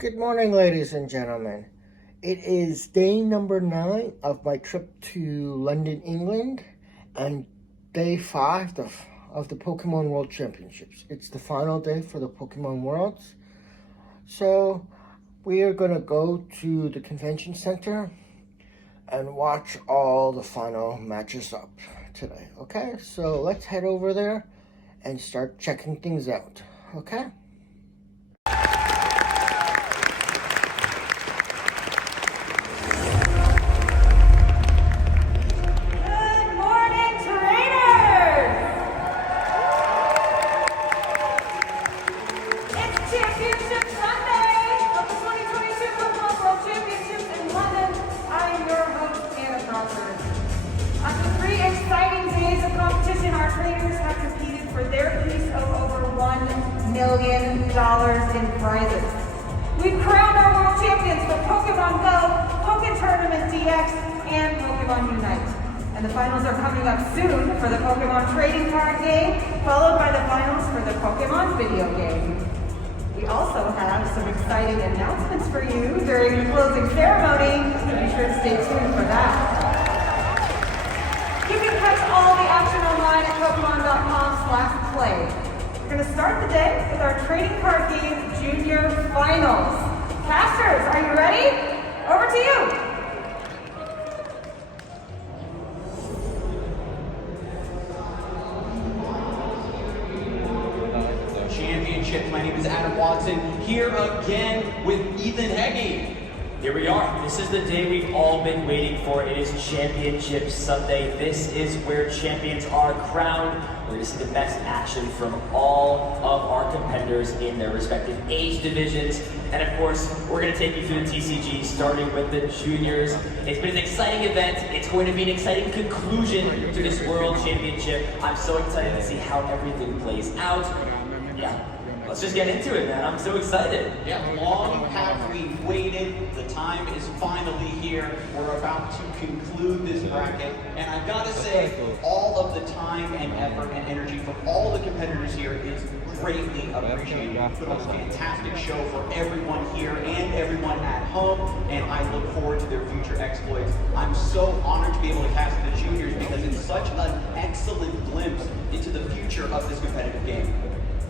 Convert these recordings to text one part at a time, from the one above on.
Good morning, ladies and gentlemen. It is day number 9 of my trip to London, England, and day 5 of the Pokemon World Championships. It's the final day for the Pokemon Worlds. So we are going to go to the convention center and watch all the final matches up today, okay? So let's head over there and start checking things out, okay? $1 million in prizes. We've crowned our world champions for Pokemon Go, Poké Tournament DX, and Pokemon Unite. And the finals are coming up soon for the Pokemon trading card game, followed by the finals for the Pokemon video game. We also have some exciting announcements for you during the closing ceremony, so be sure to stay tuned for that. You can catch all the action online at Pokemon.com/play. We're going to start the day with our trading card game junior finals. Casters, are you ready? Over to you. Championship. My name is Adam Watson, here again with Ethan Heggie. Here we are. This is the day we've all been waiting for. It is Championship Sunday. This is where champions are crowned. We're going to see the best action from all of our competitors in their respective age divisions. And of course, we're going to take you through the TCG, starting with the juniors. It's been an exciting event. It's going to be an exciting conclusion to this World Championship. I'm so excited to see how everything plays out. Yeah. Let's just get into it, man. I'm so excited. Yeah, long have we waited. The time is finally here. We're about to conclude this bracket. And I've got to say, all of the time and effort and energy from all the competitors here is greatly appreciated. You put on a fantastic show for everyone here and everyone at home. And I look forward to their future exploits. I'm so honored to be able to cast the juniors because it's such an excellent glimpse into the future of this competitive game.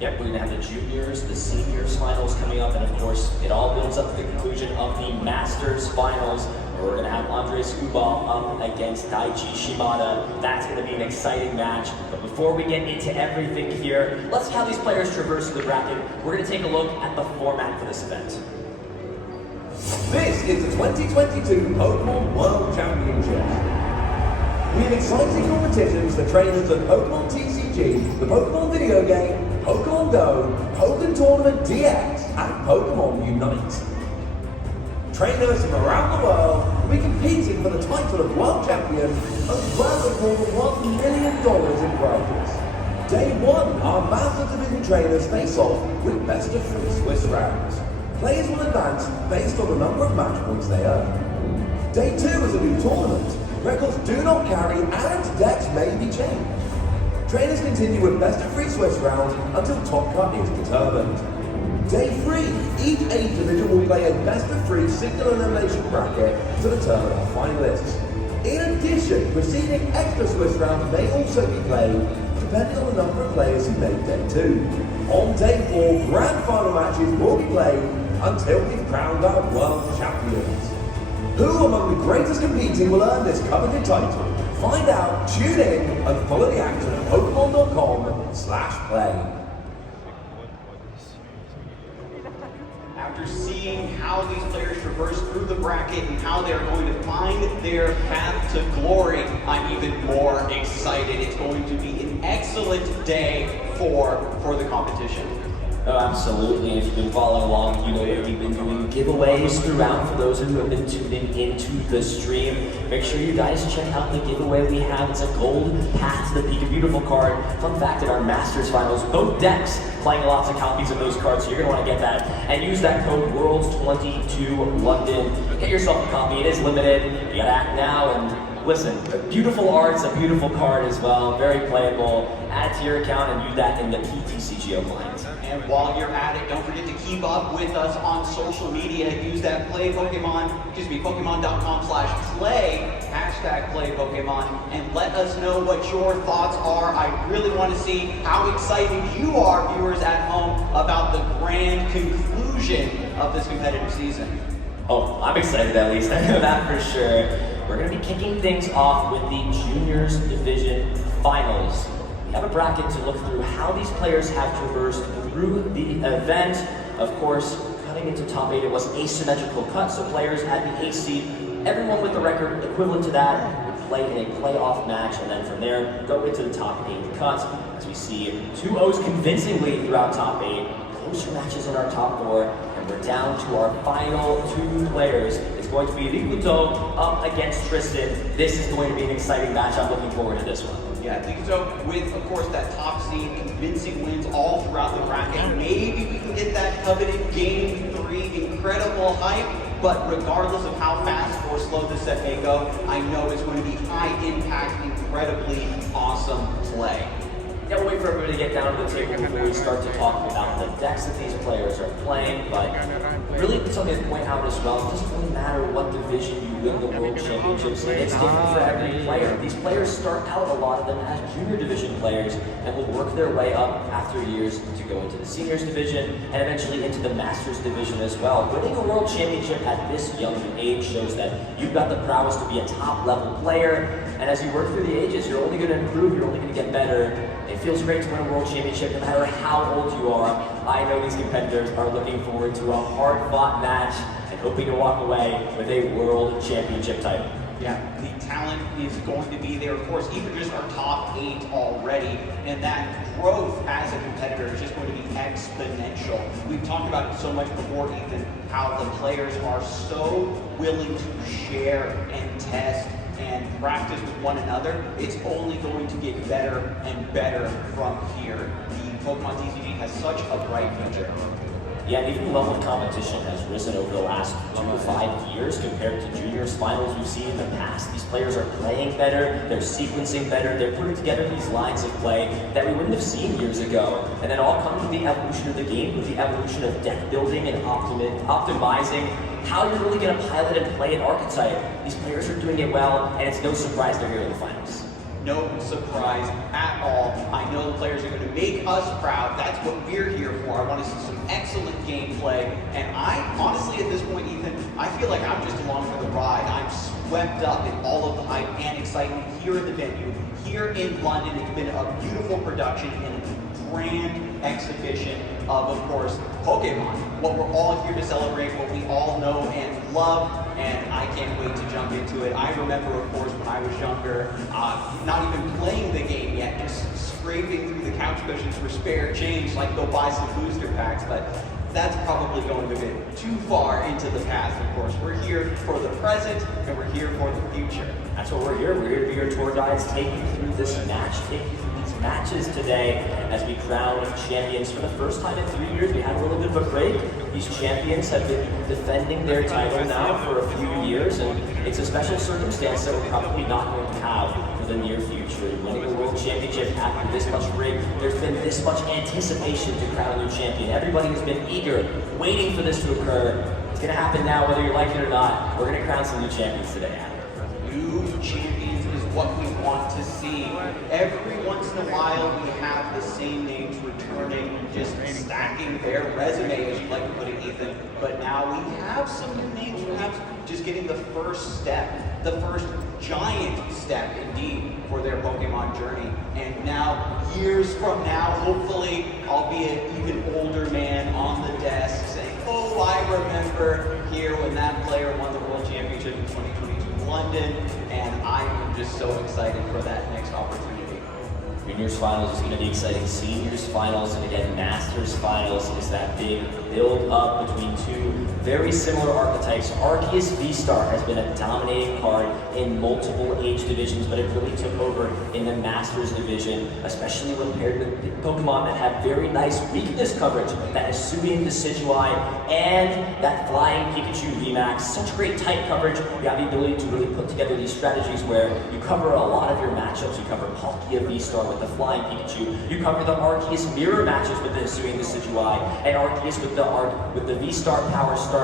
Yep, we're going to have the juniors, the seniors finals coming up, and of course, it all builds up to the conclusion of the Masters finals, where we're going to have Andre Skubal up against Daichi Shimada. That's going to be an exciting match. But before we get into everything here, let's see how these players traverse the bracket. We're going to take a look at the format for this event. This is the 2022 Pokemon World Championship. We have exciting competitions for trainers of Pokemon TCG, the Pokemon video game, Pokemon Go, Poké Tournament DX, and Pokemon Unite. Trainers from around the world will be competing for the title of World Champion, as well as more than $1 million in prizes. Day 1, our Master Division trainers face off with best of 3 Swiss rounds. Players will advance based on the number of match points they earn. Day 2 is a new tournament. Records do not carry and decks may be changed. Trainers continue with best of 3 Swiss rounds until top cut is determined. Day 3, each age division will play a best of 3 single elimination bracket to determine our finalists. In addition, preceding extra Swiss rounds may also be played depending on the number of players who make Day 2. On Day 4, grand final matches will be played until we've crowned our world champions. Who among the greatest competing will earn this coveted title? Find out, tune in, and follow the action at Pokemon.com/play. After seeing how these players traverse through the bracket and how they're going to find their path to glory, I'm even more excited. It's going to be an excellent day for the competition. Oh, absolutely. If you've been following along, you know that we've been doing giveaways throughout for those who have been tuning into the stream. Make sure you guys check out the giveaway we have. It's a gold Path to the Peak of Beautiful card. Fun fact, at our Masters finals, both decks playing lots of copies of those cards, so you're going to want to get that. And use that code WORLDS22 London. Get yourself a copy. It is limited. You got to act now, and listen, beautiful art's a beautiful card as well, very playable. Add it to your account and use that in the PTCGO client. And while you're at it, don't forget to keep up with us on social media. Use that Pokemon.com/play, #PlayPokemon, and let us know what your thoughts are. I really want to see how excited you are, viewers at home, about the grand conclusion of this competitive season. Oh, I'm excited at least, I know that for sure. We're going to be kicking things off with the Juniors Division Finals. We have a bracket to look through how these players have traversed through the event. Of course, cutting into top 8, it was asymmetrical cut, so players at the 8th seed, everyone with the record equivalent to that, would play in a playoff match, and then from there, go into the top 8 cuts. As we see 2 O's convincingly throughout top 8, closer matches in our top 4, and we're down to our final 2 players. It's going to be Rikuto up against Tristan. This is going to be an exciting match. I'm looking forward to this one. Yeah, I think so. With, of course, that top seed, convincing wins all throughout the bracket. Maybe we can get that coveted Game 3 incredible hype. But regardless of how fast or slow this set may go, I know it's going to be high impact, incredibly awesome play. Yeah, we'll wait for everybody to get down to the table before we start to talk about the decks that these players are playing, but really something to point out as well, it doesn't really matter what division you win the World Championships in, it's different for every player. These players start out, a lot of them, as junior division players and will work their way up after years to go into the seniors division and eventually into the masters division as well. Winning a World Championship at this young age shows that you've got the prowess to be a top level player, and as you work through the ages, you're only going to improve, you're only going to get better. It feels great to win a World Championship no matter how old you are. I know these competitors are looking forward to a hard-fought match and hoping to walk away with a World Championship title. Yeah, the talent is going to be there. Of course, even just our top 8 already, and that growth as a competitor is just going to be exponential. We've talked about it so much before, Ethan, how the players are so willing to share and test and practice with one another. It's only going to get better and better from here. The Pokemon TCG has such a bright future. Yeah, even the level of competition has risen over the last 2 to 5 years compared to juniors finals we've seen in the past. These players are playing better, they're sequencing better, they're putting together these lines of play that we wouldn't have seen years ago. And then all comes with the evolution of the game, with the evolution of deck building and optimizing how you're really going to pilot and play an archetype. These players are doing it well, and it's no surprise they're here in the finals. No surprise at all. I know the players are going to make us proud. That's what we're here for. I want to see some excellent gameplay. And I, honestly, at this point, Ethan, I feel like I'm just along for the ride. I'm swept up in all of the hype and excitement here at the venue, here in London. It's been a beautiful production and a grand exhibition of course, Pokemon. What we're all here to celebrate, what we all know and love, and I can't wait to jump into it. I remember, of course, when I was younger, not even playing the game yet, just scraping through the couch cushions for spare change, like go buy some booster packs, but that's probably going a bit too far into the past, of course. We're here for the present, and we're here for the future. That's what we're here. We're here to be your tour guides, take you through this match, take you through these matches today as we crown champions. For the first time in 3 years, we had a little bit of a break. These champions have been defending their title now for a few years, and it's a special circumstance that we're probably not going to have for the near future. Winning a World Championship after this much break, there's been this much anticipation to crown a new champion. Everybody has been eager, waiting for this to occur. It's going to happen now, whether you like it or not. We're going to crown some new champions today, Adam. New champions is what we want to see. Every once in a while, we have the same names returning, just stacking their resume, as you like to put it, Ethan. But now we have some new names, perhaps just getting the first step, the first giant step, indeed, for their Pokemon journey. And now, years from now, hopefully, I'll be an even older man on the desk saying, oh, I remember here when that player won the World Championship in 2022 in London, and I am just so excited for that next opportunity. Juniors finals is going to be exciting. Seniors finals and again Masters finals is that big build up between two very similar archetypes. Arceus V-Star has been a dominating card in multiple age divisions, but it really took over in the Masters division, especially when paired with Pokemon that have very nice weakness coverage. That Hisuian Decidueye and that Flying Pikachu VMAX. Such great tight coverage. You have the ability to really put together these strategies where you cover a lot of your matchups. You cover Palkia V-Star with the Flying Pikachu. You cover the Arceus Mirror matches with the Hisuian Decidueye, and Arceus with the V-Star Power Starbirth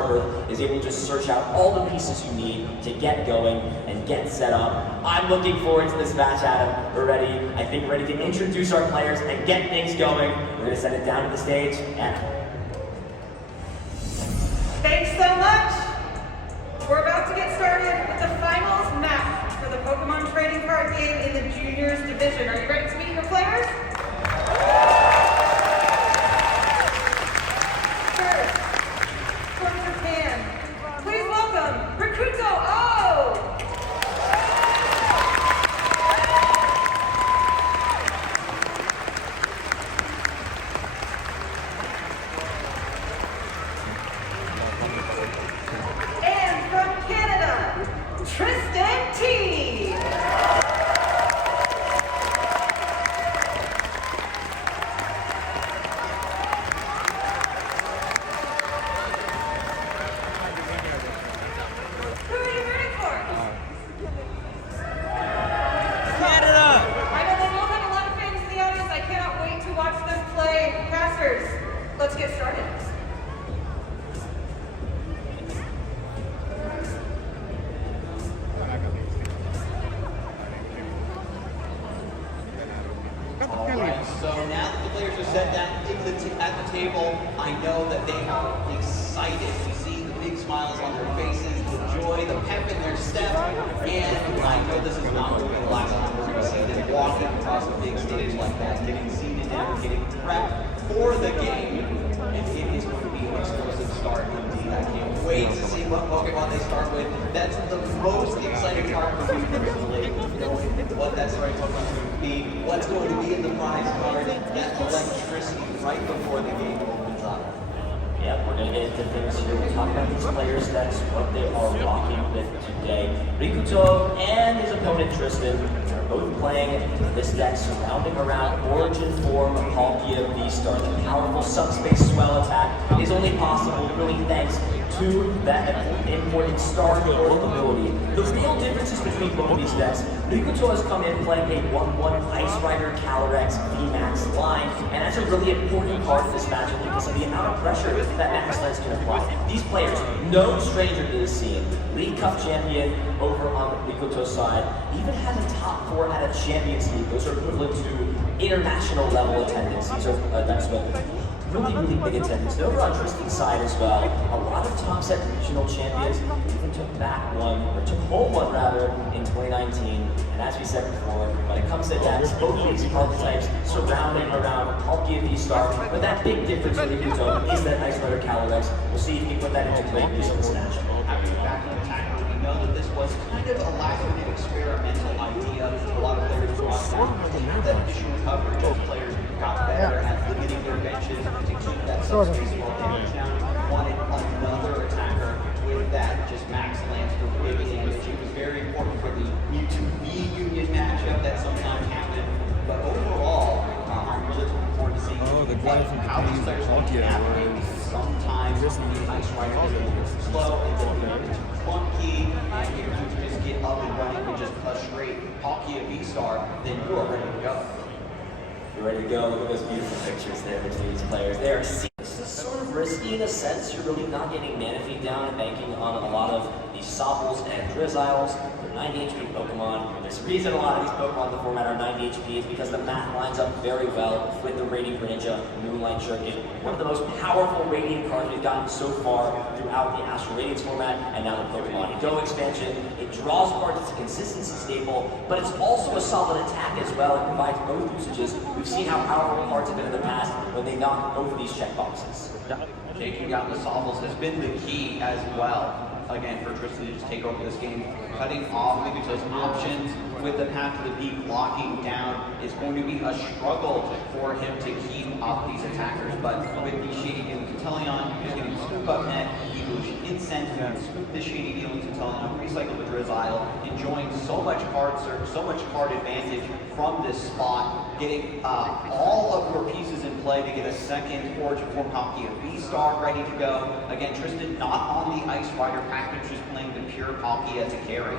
is able to search out all the pieces you need to get going and get set up. I'm looking forward to this match, Adam. We're ready. I think we're ready to introduce our players and get things going. We're going to send it down to the stage. Adam. Thanks so much. We're about to get started with the finals match for the Pokemon trading card game in the juniors division. Are you ready to meet your players? First, from Japan, please welcome Rikuto O! And from Canada, Tristan T! Who are you rooting for? Canada! I know they both have a lot of fans in the audience. I cannot wait to watch them play. Casters, let's get started. Alright, so now that the players are set down at the table, I know that they are excited. We see the big smiles on their faces, the joy, the pep in their step, and I know this is not going to be the last time we're going to see them walking across a big stage like that, getting seated down, getting prepped for the game, and it is going to be an explosive start indeed. I can't wait to see what Pokemon they start with. That's the most exciting part for me personally, knowing what that starting Pokemon is going to be, what's going to be in the prize card, that electricity right before the game opens up. Yep, we're going to get into things here. We'll talk about these players' decks, what they are rocking with today. Rikuto and his opponent Tristan are both playing this deck surrounding around Origin Form Palkia V-Star. The powerful subspace swell attack is only possible really thanks to that important star growth ability. The real differences between both of these decks, Rikuto has come in playing a 1/1 Ice Rider Calyrex VMAX line, and that's a really important part of this matchup because of the amount of pressure that Max Lens can apply. These players, no stranger to the scene. League Cup champion over on Rikuto's side, even has a top 4 at a Champions League. Those are equivalent to international level attendance. These are that's what really big attendance. And over on Tristan's side as well, a lot of top set regional champions even took home one rather in 2019. And as we said before, when it comes to decks, both of these archetypes surrounding around Palkia V-Star, but that big difference with Rikuto is that Ice Rider Calyrex. We'll see if he can put that into play in this match. Having a backup attacker, we know that this was kind of a last-minute experimental idea. A lot of players brought down that additional coverage as players got better at limiting their benches to keep that subspace while damage down. Wanted another attacker with that just max lance for big damage. It was very important for the Mewtwo V Union matchup that sometimes happened. But overall, I'm really looking forward to seeing how these players want to navigate. Sometimes the Ice Rider is a little bit slow, it's a little bit too clunky, and if you just get up and running with just a straight Palkia V-Star, then you are ready to go. You're ready to go. Look at those beautiful pictures there between these players. They are this is sort of risky in a sense. You're really not getting mana feed down and banking on a lot of these Sopples and Drizzles. They're 90 HP Pokemon. There's a reason a lot of these Pokemon in the format are 90 HP is because the math lines up very well with the Radiant Greninja, Moonlight Shuriken. One of the most powerful Radiant cards we've gotten so far throughout the Astral Radiance format, and now the Pokemon Go expansion. It draws cards, it's a consistency staple, but it's also a solid attack as well. It provides both usages. We've seen how powerful cards have been in the past when they knock over these checkboxes. Taking out the Sopples has been the key as well. Again, for Tristan to just take over this game, cutting off Rikuto's options with the path to the deep, blocking down is going to be a struggle for him to keep up these attackers. But with the Shady and Canteleon, he's getting scoop up net, he sentiment, scoop the shady dealings until recycle the Drizzile, enjoying so much card advantage from this spot, getting all of your pieces in play to get a second Origin Form Palkia V-Star ready to go. Again, Tristan not on the Ice Rider package, just playing the pure Palkia to carry.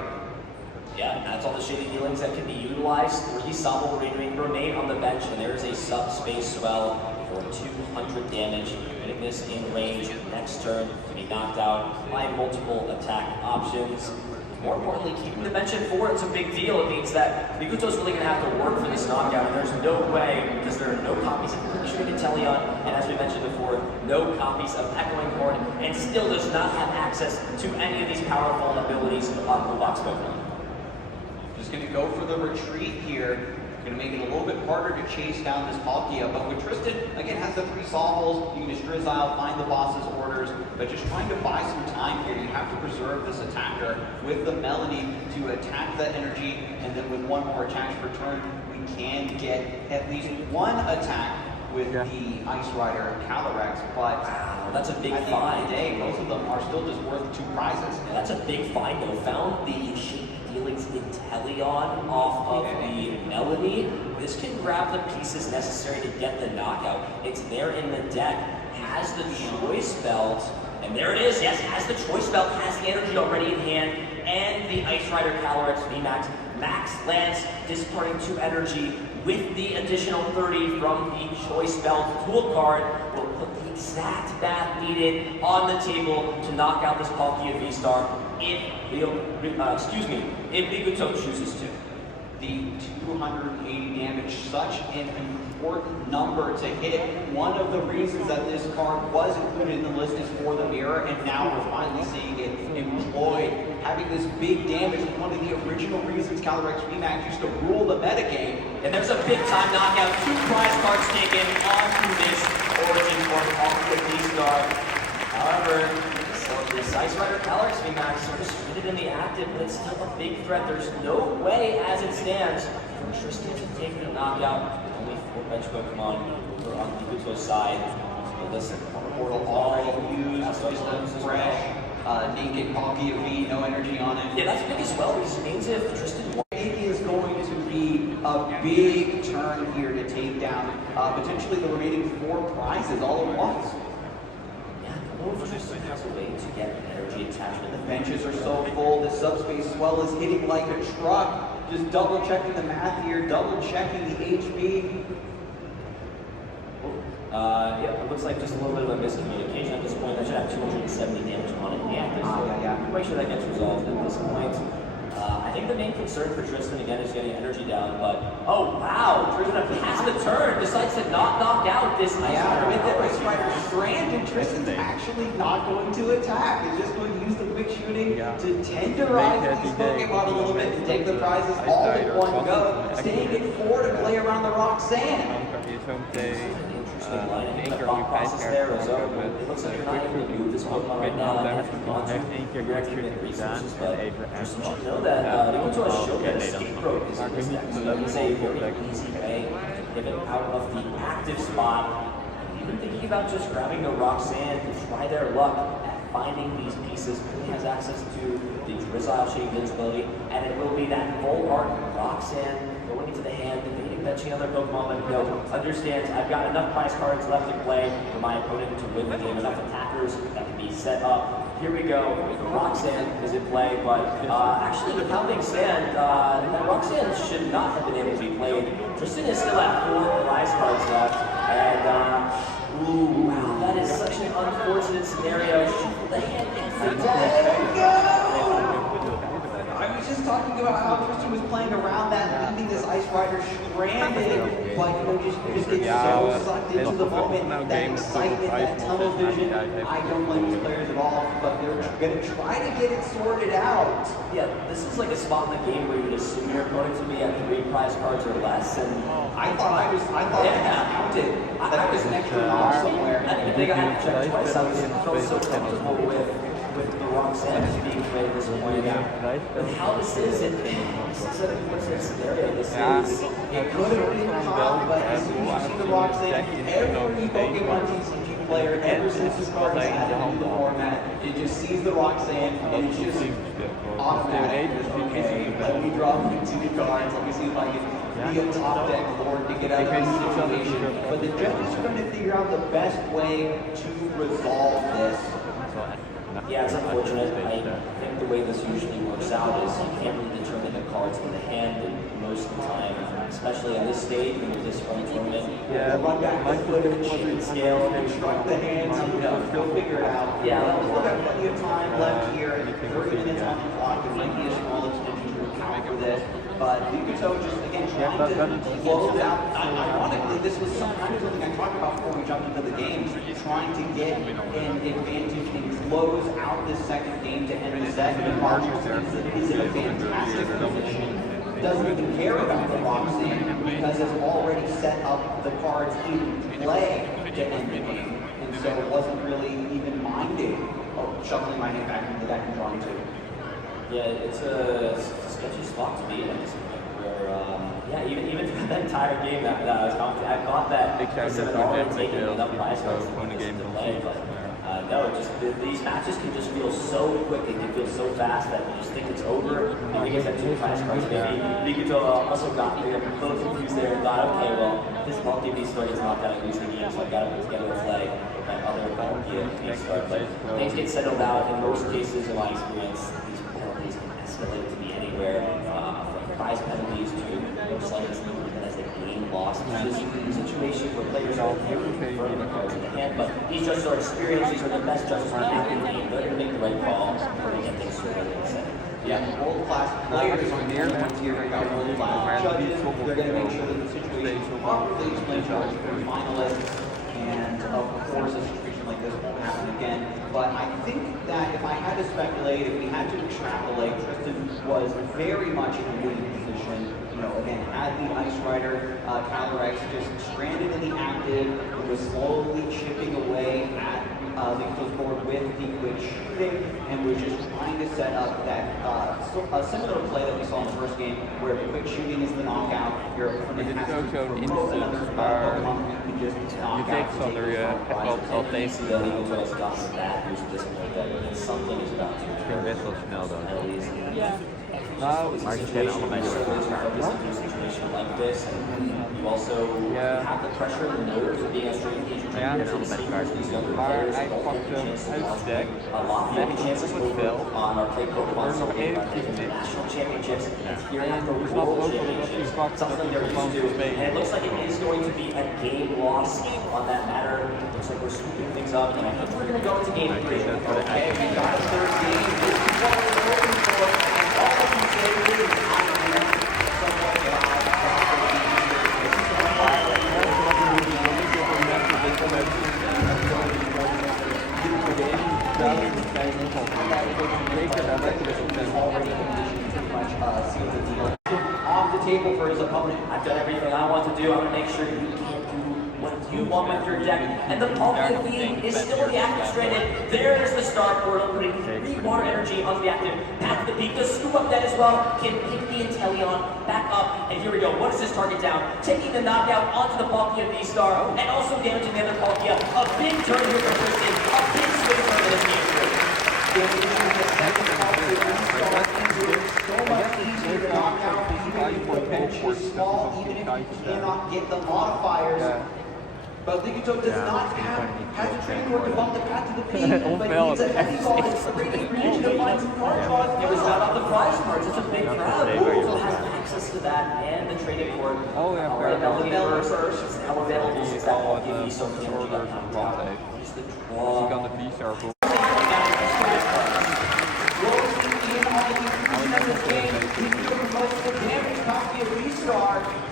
Yeah, that's all the shady dealings that can be utilized. 3 Sobble remain on the bench, and there's a Subspace Swell for 200 damage. Hitting this in range next turn to be knocked out by multiple attack options. More importantly, keeping the bench at 4, it's a big deal. It means that Mikuto's really going to have to work for this knockout, and there's no way, because there are no copies of Quick Inteleon, and as we mentioned before, no copies of Echoing Horn, and still does not have access to any of these powerful abilities on Blue Box Pokemon. Just going to go for the retreat here. Going to make it a little bit harder to chase down this Palkia, but with Tristan, again, has the 3 Sobbles. You can just Drizzile, find the boss's orders, but just trying to buy some time here. You have to preserve this attacker with the Melody to attack that energy, and then with 1 more attack per turn, we can get at least 1 attack with the Ice Rider Calyrex, but that's a big at the end of the day, most of them are still just worth 2 prizes. Yeah, that's a big find though. Found the shady dealings Inteleon off of the Melody. This can grab the pieces necessary to get the knockout. It's there in the deck. Has the Choice Belt, and there it is. Yes, has the Choice Belt, has the energy already in hand, and the Ice Rider Calyrex VMAX. Max Lance discarding 2 energy with the additional 30 from the Choice Belt tool card will put the exact math needed on the table to knock out this Palkia V-Star if Mikuto chooses to. The 280 damage, such an important number to hit. One of the reasons that this card was included in the list is for the mirror, and now we're finally seeing it employed. Having this big damage was one of the original reasons Calyrex VMAX used to rule the metagame. And there's a big time knockout. 2 prize cards taken onto this Origin Form Palkia V-Star. However, this Ice Rider Calyrex VMAX is fitted in the active, but it's still a big threat. There's no way, as it stands, for Tristan to take the knockout. Only 4 bench Pokemon over on Mikuto's side. So listen, Portal already used, just a fresh, naked Palkia V, no energy on it. yeah, that's big as well, because it means if Tristan won, It is going to be a big turn here to take down potentially the remaining 4 prizes all at once. Tristan has a way to get energy attachment. The benches are so full, the Subspace Swell is hitting like a truck. Just double checking the math here, double checking the HP. Yeah, it looks like just a little bit of a miscommunication at this point. That should have 270 damage on it. Yeah. Make sure that gets resolved at this point. I think the main concern for Tristan again is getting energy down, but oh wow, Tristan has the turn, decides to not knock out this Ice Rider. With the Ice Rider stranded, Tristan's actually not going to attack. He's just going to use the quick shooting to tenderize these Pokemon a little bit and take the prizes all in one go. Staying at 4 to play around the Roxanne. Interesting line. The thought process there is it looks like you're not able to move this Pokemon right now. And if you want to, you're going to get resources, but Tristan should know that Mikuto has shown that Escape Rope is in this deck. So that is a very easy way to pivot out of the active spot. Even thinking about just grabbing the Roxanne to try their luck at finding these pieces. Really has access to the Drizzile Shade Invincibility, and it will be that full art Roxanne going into the hand, evading benching other Pokemon, but no, understands I've got enough prize cards left to play for my opponent to win the game, enough attackers that can be set up. Here we go, Roxanne is in play, but actually with Pounding Sand, that Roxanne should not have been able to be played. Tristan is still at 4 prize cards left, and ooh, wow, that is such an unfortunate scenario. Shoot the hand in I was just talking about how Tristan was playing around that, leaving this Ice Rider stranded, but you just get so sucked into the moment, that excitement, that tunnel vision. I don't blame these players at all, but they're going to try to get it sorted out. Yeah, this is like a spot in the game where you would assume your opponent to be at 3 prize cards or less, and I thought I counted. I was next to off somewhere. I didn't think I had to check twice. I felt so comfortable with the Roxanne being played this point. But how this is an unfortunate scenario. This is It could have been calm, but as soon as you see the Roxanne, every Pokemon TCG player ever since this card has added into the format, it just sees the Roxanne, and it's just automatic. Okay, let me drop into the cards. Let me see if I can be a top deck lord to get out of this situation. But the judges are going to figure out the best way to resolve this. Yeah, it's unfortunate. I think the way this usually works out is you can't really determine the cards in the hand, and most of the time, especially on this stage, when this fun tournament, We'll run back the flip and chip and scale, construct the hands, go figure it out. Yeah. We'll still have plenty of time left here, and 30 minutes on the clock. There might be a small extension to account for this. But Likuto just, again, trying to close out. Ironically, this was kind of something I talked about before we jumped into the games, trying to get an advantage and close out this second game to end the set. And Marshall is in a fantastic position. Doesn't even care about the Roxanne because has already set up the cards in play to end the game. And so it wasn't really even minding of shuffling my hand back into the deck and drawing two. yeah, it's a sketchy spot to be in. Where, yeah, even for that entire game that I was confident, I thought that I said already taking enough prize cards to win this to play, but no, just these matches can just feel so quick. They can feel so fast that you just think it's over. I think it's that 2 prize cards maybe. Likuto also got me a little confused there and thought, okay, well, this multi V-Star is not going to lose the game, so I got to put together a play with my other multi V-Star. But things get settled out. In most cases, in my experience, these penalties can escalate to be anywhere from prize penalties to most likely as a game loss. This is a situation where players are confirming the cards in the hand, but these judges are experienced. These are the best judges in the active game. They're going to make the right call and get things sorted in the set. Yeah, world-class players are here. Once here, we've got world-class judges. They're going to make sure that the situation is properly explained to our finalists. And of course, a situation like this won't happen again. But I think that if I had to speculate, if we had to extrapolate, Tristan was very much in a winning position. You know, again, had the Ice Rider, Calyrex just stranded in the active, and was slowly chipping away at Likuto's board with the quick shooting, and was just trying to set up that a similar play that we saw in the first game, where the quick shooting is the knockout. Your opponent has to promote another Pokemon you can just knock out to take the prize. See that Likuto has gotten that used this point that something is about to turn. At least. Yeah. Maar je kent allemaal een situation like this, and you also have the pressure and the nerves of being a straight Asian champion. So these younger players don't get a chance to watch them. A lot of chances will fill on our play Pokemon so national championships here after world championships. Something they're used to, and it looks like it is going to be a game loss on that matter. Looks like we're scooping things up, and I think we're going to go into game 3. Okay, we got a third game. This is what we're looking for. All of you say is off the table for his opponent. I've done everything I want to do. I'm going to make sure you can't do what you want with your deck. And the Palkia theme is still in the active stranded. There's the star portal, putting 3 water energy onto the active. Back to the peak. Does scoop up that as well. Can pick the Inteleon back up. And here we go. What does this target down? Taking the knockout onto the Palkia V-Star. And also damaging the other Palkia. A big turn here for Tristan. A big swing turn in this game. So much easier to knock out, even if the bench is small, even if you cannot get the modifiers. But Likuto does not has a training core developed the path to the peak, but he needs a heavy ball to reach to find some card draws. It was not on the prize cards. It's a big crowd. So has access to that and the trading board. Available first. It's now available since that will give you some energy up on top. Just the draw.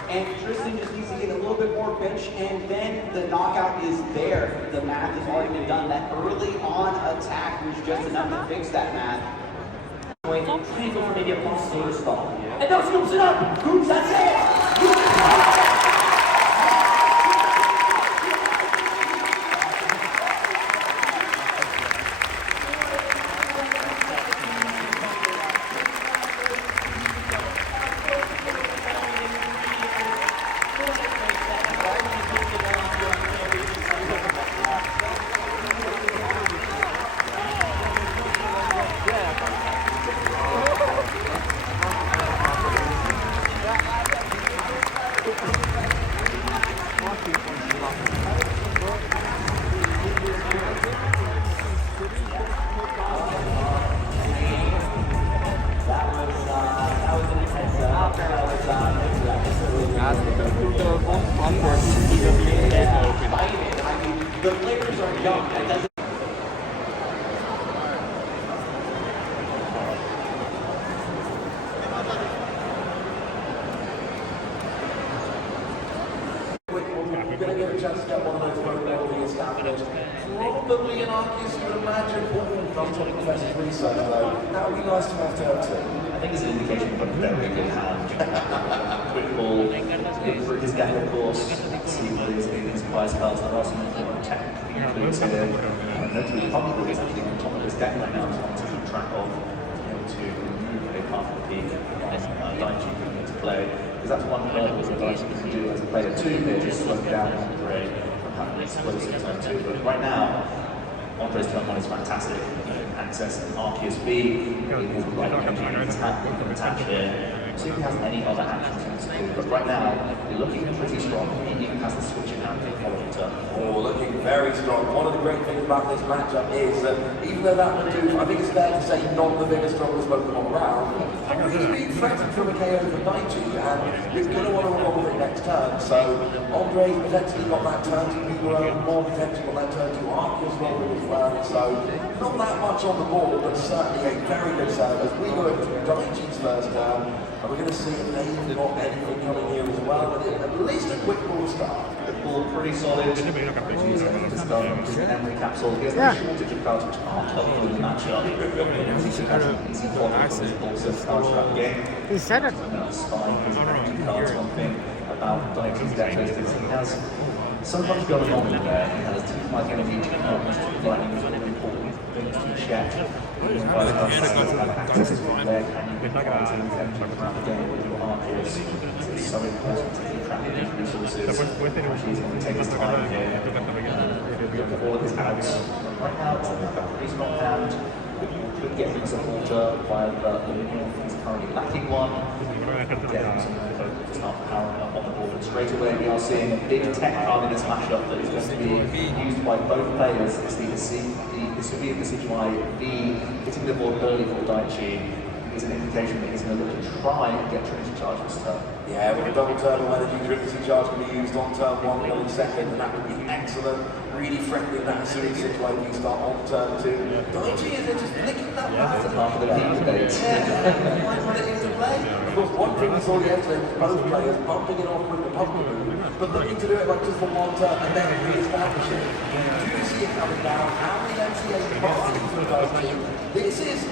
And Tristan just needs to get a little bit more bench, and then the knockout is there. The math has already been done. That early on attack was just enough to fix that math. Trying to go for maybe a pulse solar stall. And now scoops it up! That's it! chance to get one of those road medals established. Probably an Arceus, you would imagine, all from top Professor's research though. That would be nice to have turn two. I think it's an indication of a very good hand. Quick ball, for his game of course, see what his bias cards, there are some important technical includes here. And notably, Pumpkin is actually on top of his deck right now, to keep track of, to remove a part of the peak on Daichi coming into play. Because that's one hurdle that Daichi can do as a player too, here, just slow down Andre from having an explosive turn two. But right now, Andre's turn one is fantastic. Access and Arceus B, he's right energy, he's had the attack here. See if he has any other actions to do, but right now, you're looking pretty strong. He even has the switch in hand for the following turn. Oh, looking very strong. One of the great things about this matchup is that even though that Madouf, I think it's fair to say, not the biggest, strongest Pokemon around, really being threatened from a KO for Daichi, and he's going to want to evolve it next turn. So Andre's potentially got that turn to be more potential on that turn to Arceus rolling as well. So not that much on the board, but certainly a very good serve as we go into Daichi's first turn. And we're going to see if they've got anything coming here as well, but at least a quick ball start. Quick ball, pretty solid. Which is just done with an Emery capsule. He has no shortage of cards which aren't helpful in the matchup. Easy follow for his ball set cards throughout the game. He said it. Spine his energy cards. One thing about Daichi's deck is that he has so much going on in there. He has too much energy to help us to provide really important things to check. Access to the leg and you can cards and energy throughout the game with your Arceus. It's so important to keep track of these resources. He's going to take his time here. Look at all of his outs. Right now, it's a pretty strong hand. Could get him some water via the Lumineon. He's currently lacking one. Get him some water to start powering up on the board. But straight away, we are seeing a big tech card in this matchup that is going to be used by both players. This could be a decision why B hitting the board early for Daichi is an indication that he's going to look to try and get Trinity Charge this turn. Yeah, with a double turbo energy, Trinity Charge can be used on turn one, on second, and that would be excellent. Really friendly in that situation you start on turn two. Daichi is just flicking that button. Half of the peak debate. Might run it into play. Of course, one thing we saw yesterday was both players bumping it off with the Pumpkin, but looking to do it like just for one turn and then re-establish it. Do you see it coming down? How many MCAs behind for Daichi? This is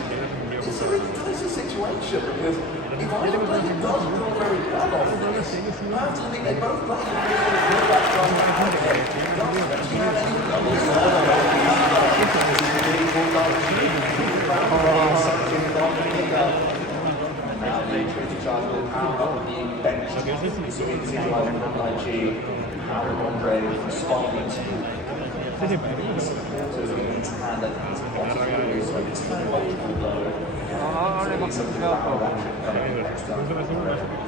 a really dicey situation because if either player does draw very well off of this, I have to think they both play that from out there. Doesn't actually have And now the Trinity Charge will power up the bench. So we can see how Daichi, how Andre responding to supporters in his hand that he's possible, so it's kind of watchable though.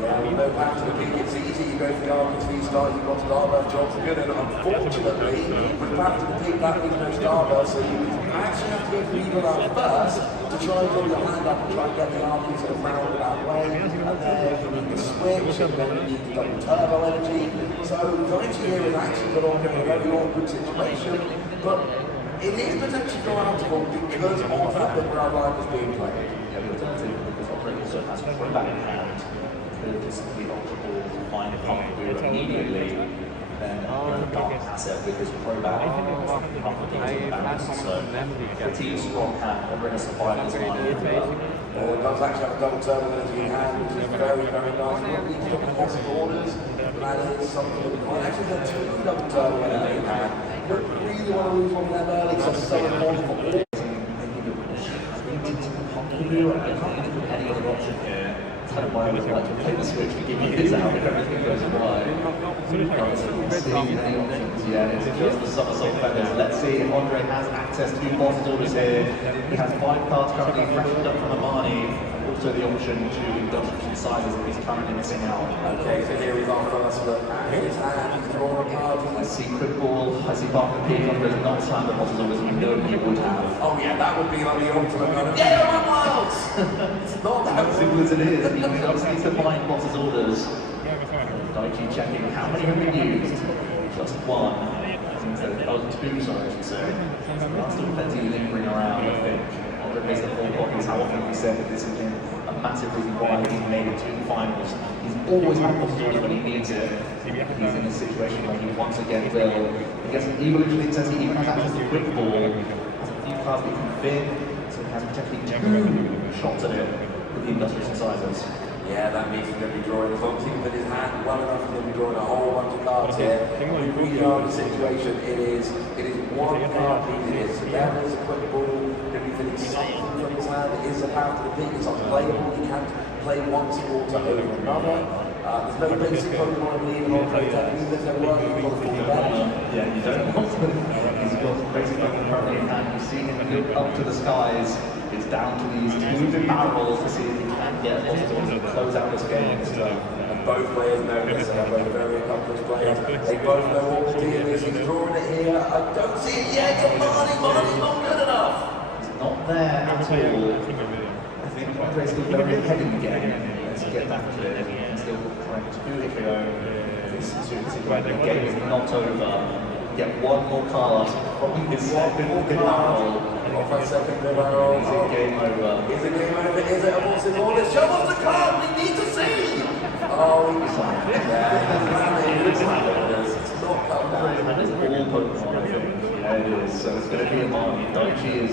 Yeah, we know back to the peak, it's easy, you go for the Arceus start, you've got Starburst, jobs are good, and unfortunately, with back to the peak, that means no Starburst, so you actually have to go for Evil out first to try and build your hand up and try and get the Arceus in a roundabout way, and then you need the switch, and then you need the double turbo energy, so Daichi here is actually got on in a very awkward situation, but it is potentially groundable because of that the ground line is being played. Yeah, the alternative, because Andre also has a throwback in hand, could just be optimal to find a Pumpkin immediately, then a dark asset with his throwback, Pumpkin in balance, so pretty strong hand, Andre has survived this line. It does actually have a double turbo energy in hand, which is very, very nice. Not these double possible orders, that is something that we actually have two double turbo energy in hand. But really want to lose one of them early, so it's so important for all. I can't think of any other option here. It's kind of why I would like to play the switch to give you his out if everything goes awry. Any options? Yeah, it's just the somersault feathers. Let's see if Andre has access to boss orders here. He has 5 cards currently freshened up from Amani. Also the option to indulge in sizes if he's currently missing out. Okay, so here is our first look at his hand. He's drawing a card. I see Quick Ball, I see Barker Peak. Andre does not slam the boss's orders we know he would have. Oh yeah, that would be like the ultimate kind of, yeah, I'm wilds! It's not that Simple as it is, he just needs to find boss's orders. Daichi checking how many have been used. Just one. Instead of 2, sorry, I should say. There are still plenty lingering around, I think. Andre makes the full bodies. How often have we said that this has been a massive reason why he's made it to the finals. He's always had opportunity when he needs it. He's in a situation where he once again will. He gets an evolution intensity, he even has access to the quick ball, has a few cards that he can fit, so he has potentially 2 shots at it with the Industrious Incisors. Yeah, that means he's going to be drawing, as long as he can put his hand well enough, he's going to be drawing a whole bunch of cards here. We really are in a situation, it is one card needed. So down there's a quick ball, going to be feeling something from his hand. It is a power to the peak, it's unplayable, he can't play one water over another. There's no basic Pokemon I believe in all play that, even if there were, you've got to fall back. Yeah, you don't want to. He's got basic Pokemon currently in hand, you've seen him look up to the skies. It's down to these 2 barrels to see if he can get Bosses to close out this game. And both players know this, they are both very accomplished players. They both know what the deal is. He's drawing it here. I don't see it yet. It's Marnie's not good enough. It's not there at all. I think Andre's still very ahead in the game. Let's get back to it. He's still trying to do it here. This the game is not over. Get one more card from his second barrel. Off a second barrel. Is it game over? Is it game over? Is it a Bosses Orders? Show us the card. We need to see. Oh, he's it's not come down. And it's all Pokemon, I think. Yeah, it is. So it's going to be a Marnie. Daichi is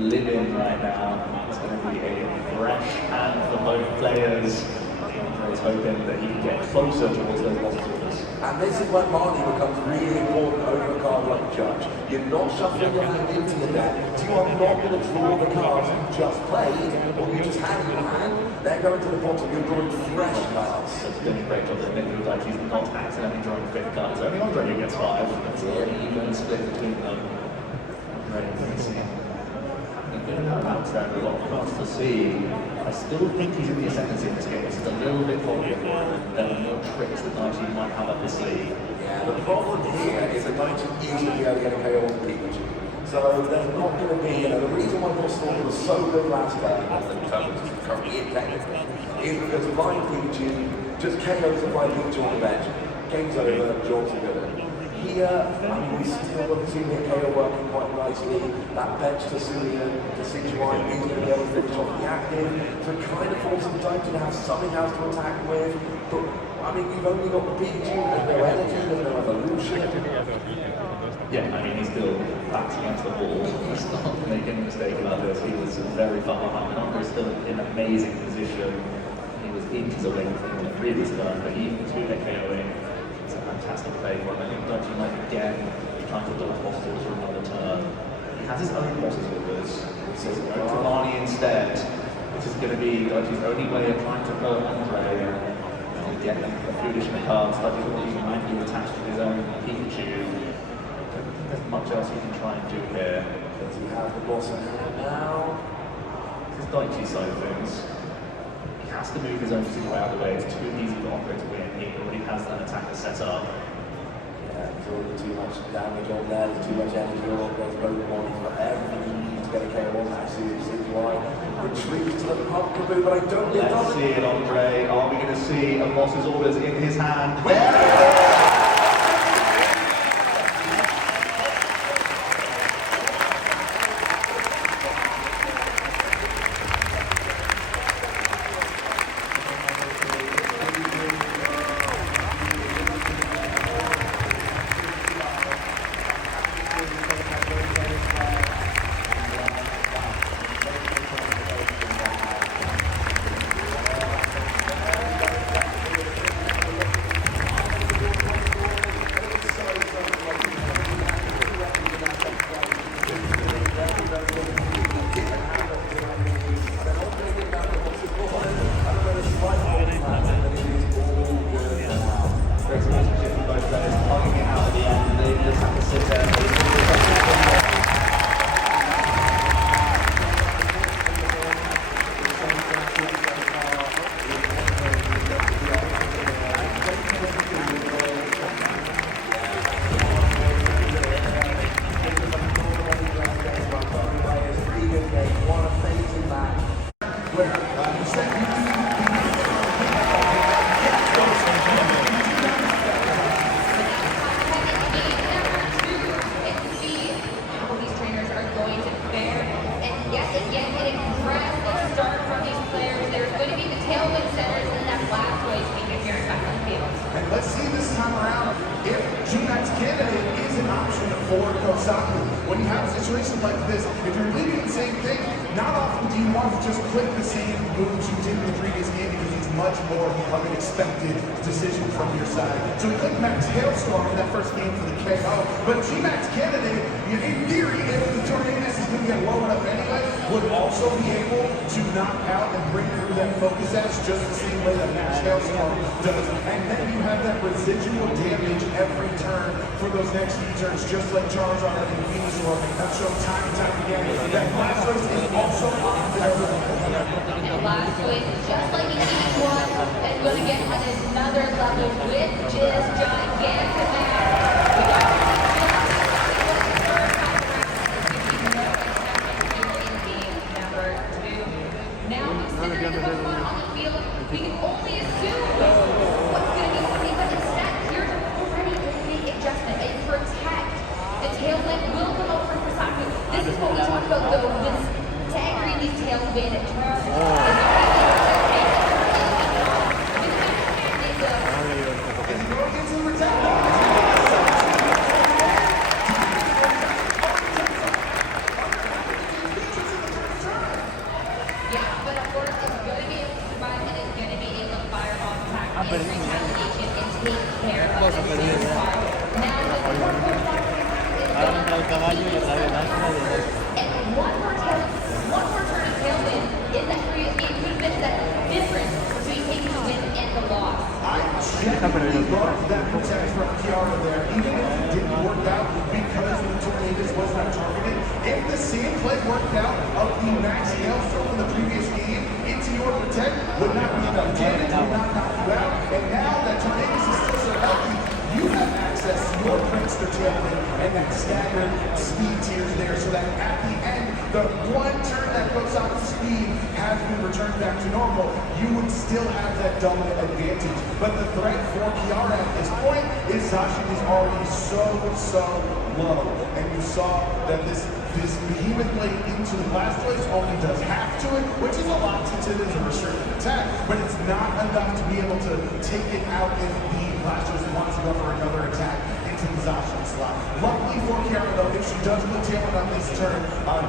living right now. It's going to be a fresh hand for both players. Andre's hoping that he can get closer towards those Bosses Orders. And this is where Marnie becomes really important over a card like Judge. You're not shuffling your hand into your deck. You are not going to draw the cards you just played, or you just had in your hand. They're going to the bottom, you're drawing fresh cards. So it's doing a great job that Nick like he's not accidentally drawing 5 cards. Only Andre who gets 5. It's an even split between them. Right, let me see. That's there a lot of cards to see. I still think he's in the ascendancy in this game. It's a little bit foggy. There are more tricks that Daichi might have up his sleeve. Yeah, the problem here is that Daichi isn't going to be able to get a KO on Pikachu. So there's not going to be, the reason why Nostalgia was so good last game, as the term is currently in technically, is because Flying Pikachu just KOs the Flying Pikachu on the bench. Game's over, jobs are good. Here, we still got the Senior KO working quite nicely. That bench to Senior, to Sichuan, he's going to be able to finish off the active. So it kind of forces Daichi to have something else to attack with. But, you've only got the Pikachu, there's no energy, there's no evolution. Yeah, he's still backs against the wall. Let's not make any mistake about this. He was very far behind. Andre is still in an amazing position. He was inches away from the previous turn, but even 2-hit KOing. It's a fantastic play for him. I think Daichi might again be trying to build Bosses Orders for another turn. He has his own Bosses Orders. So he's going to Marnie instead, which is going to be Daichi's only way of trying to hurt Andre. And get a few additional cards. Daichi's already might be attached to his own Pikachu. There's much else you can try and do here. Does he have the boss in hand now? This is Daichi's side of things. He has to move his own super out of the way. It's too easy for Andre to win. He already has that attacker set up. Yeah, there's already too much damage on there. There's too much energy on those Pokemon. He's got everything he needs to get a KO on that seriously. Retreat to the Pumpkaboo, but I don't think Let's see it, Andre. Are we going to see a Boss's Orders in his hand? Yes, again, an incredible start from these players. There's tailwind centers in that Blastoise make an appearance back on the field. And let's see this time around if G-Max Candidate is an option for Kosaku. When you have a situation like this, if you're leading the same thing, not often do you want to just click the same moves you did in the previous game because it's much more of an expected decision from your side. So we clicked Max Hailstorm in that first game for the KO, but G-Max Candidate, in theory, if the Tornadus is going to get low enough anyway, would also be able to knock out and bring through that Focus Sash just the same way that Max Hailstorm does. And then you have that residual damage every turn for those next few turns, just like Charizard and Venusaur have shown time and time again. That Blastoise is also on there. And Blastoise, just like in each one, is going to get on another level with just Gigantamax. We got now, considering the Pokemon on the field, we can only assume what's going to be happening, but instead, here's already a big adjustment. A Protect. The Tailwind will come over from Kosaku. This is what we talked about, though, with staggering these Tailwind turns. And one more turn of Tailwind in that previous game could have been that difference between taking the win and the loss. I genuinely loved that protect from Kiara there, even if it didn't work out because the Tornadus was not targeted. If the same play worked out of the Max Hailstorm from the previous game into your protect, would not be enough damage, would not knock you out. And now that Tornadus is still so healthy, you have access to your Prankster Tailwind and that staggered speed tiers there, so that at the end, the one turn that Kosaku's speed has been returned back to normal, you would still have that double advantage. But the threat for Kiara at this point is Zacian is already so low. And you saw that this behemoth blade into the Blastoise only does half to it, which is a lot since it is a restricted attack, but it's not enough to be able to take it out if the Blastoise wants to go for another attack into the Zacian slot. Luckily for Kiara though, if she does the Tailwind on this turn,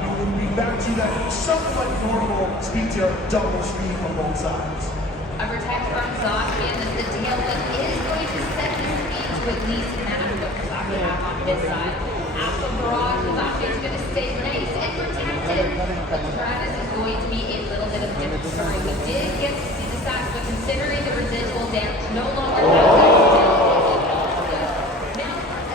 you will be back to that somewhat normal speed tier, double speed from both sides. A protect from Zacian, the Tailwind is going to set the speed to at least match what Kosaku have on this side. After Barrage, Zacian is going to stay nice and protected, but Travis is going to be a little bit of a different story. We did get to see the stats, but considering the residual damage no longer now,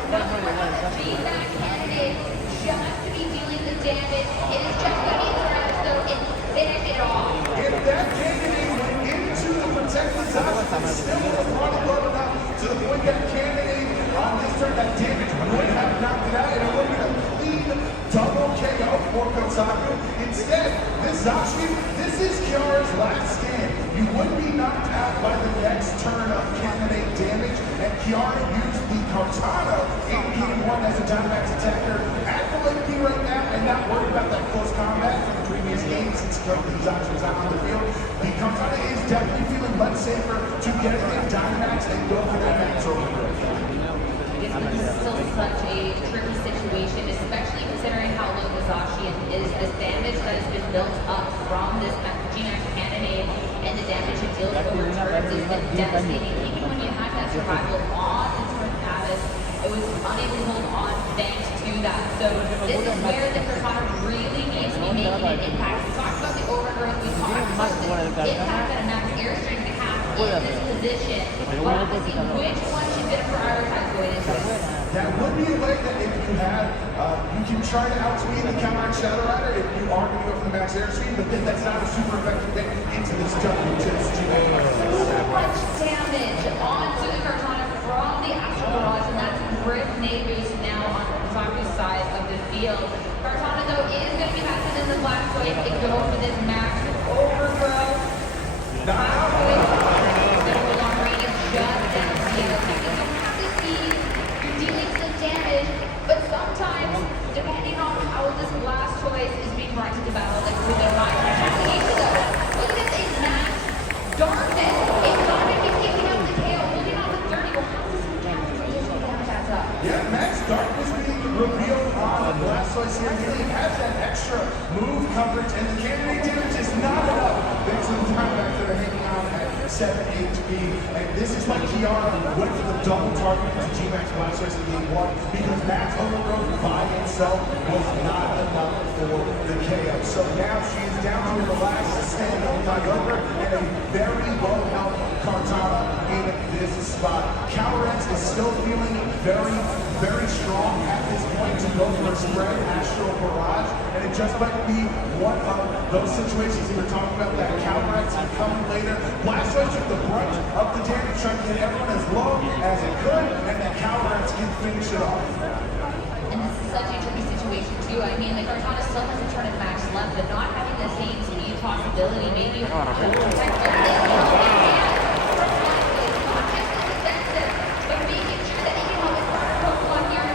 another G-Max Candidate just to be dealing the damage. It is just going to be Travis though and finish it off. If that Candidate went into the protected Zacian, it still would have run low enough to the point that Candidate on this turn, that damage would have knocked it out, and it would have been a clean double KO for Kosaku. Instead, this Zacian, this is Kiara's last stand. You would be knocked out by the next turn of Candidate damage, and Kiara used the Kartana in game one as a Dynamax attacker at the late P right now, and not worried about that close combat from the previous game since Zacian's out on the field. The Kartana is definitely feeling much safer to get in Dynamax and go for that max overgrowth. This is still such a tricky situation, especially considering how low the Zacian is. This damage that has been built up from this G-Max Candidate and the damage it deals over turns has been devastating. Even when you had that survival on the Tornadus, it was unable to hold on thanks to that. So this is where the Kartana really needs to be making an impact. We talked about the overgrowth, we talked about the impact that a Max Airstream can have in this position. We'll have to see which one she's going to prioritize going into this. That would be a way that if you had, you can try to outspeed the Counteract Shadow Rider if you are going to go for the Max Airstream, but then that's not a super effective thing into this jungle chase. So much damage onto the Kartana from the Astral Barrage, and that's Griff Nagus now on Kosaku's side of the field. Kartana, though, is going to be faster than the Blastoise and go for this Max Overgrowth. Blastoise, the long range is just down the field. You don't have the speed, you're dealing some damage, but sometimes, depending on how this Blastoise is being brought into battle, like with a Max Retaliation, though, look at this Max Dark coverage, and the candidate damage is not enough. Thanks to the timebacks that are hanging on at 7 HP. And this is why Kiara went for the double target to G-Max Blastoise in game 1, because Max Overgrowth by itself was not enough for the KO. So now she is down to her last standing Kyogre and a very low health Kartana in this spot. Calyrex is still feeling very, very strong at this point to go for a spread Astral Barrage, and it just might be one of those situations we were talking about, that Calyrex is coming later. Blastoise took the brunt of the damage, trying to get everyone as low as it could, and then Calyrex can finish it off. And this is such a tricky situation too. I mean, like Kartana still has a turn of max left, but not having the same speed possibility, maybe but making sure that he can help his partner Pokemon here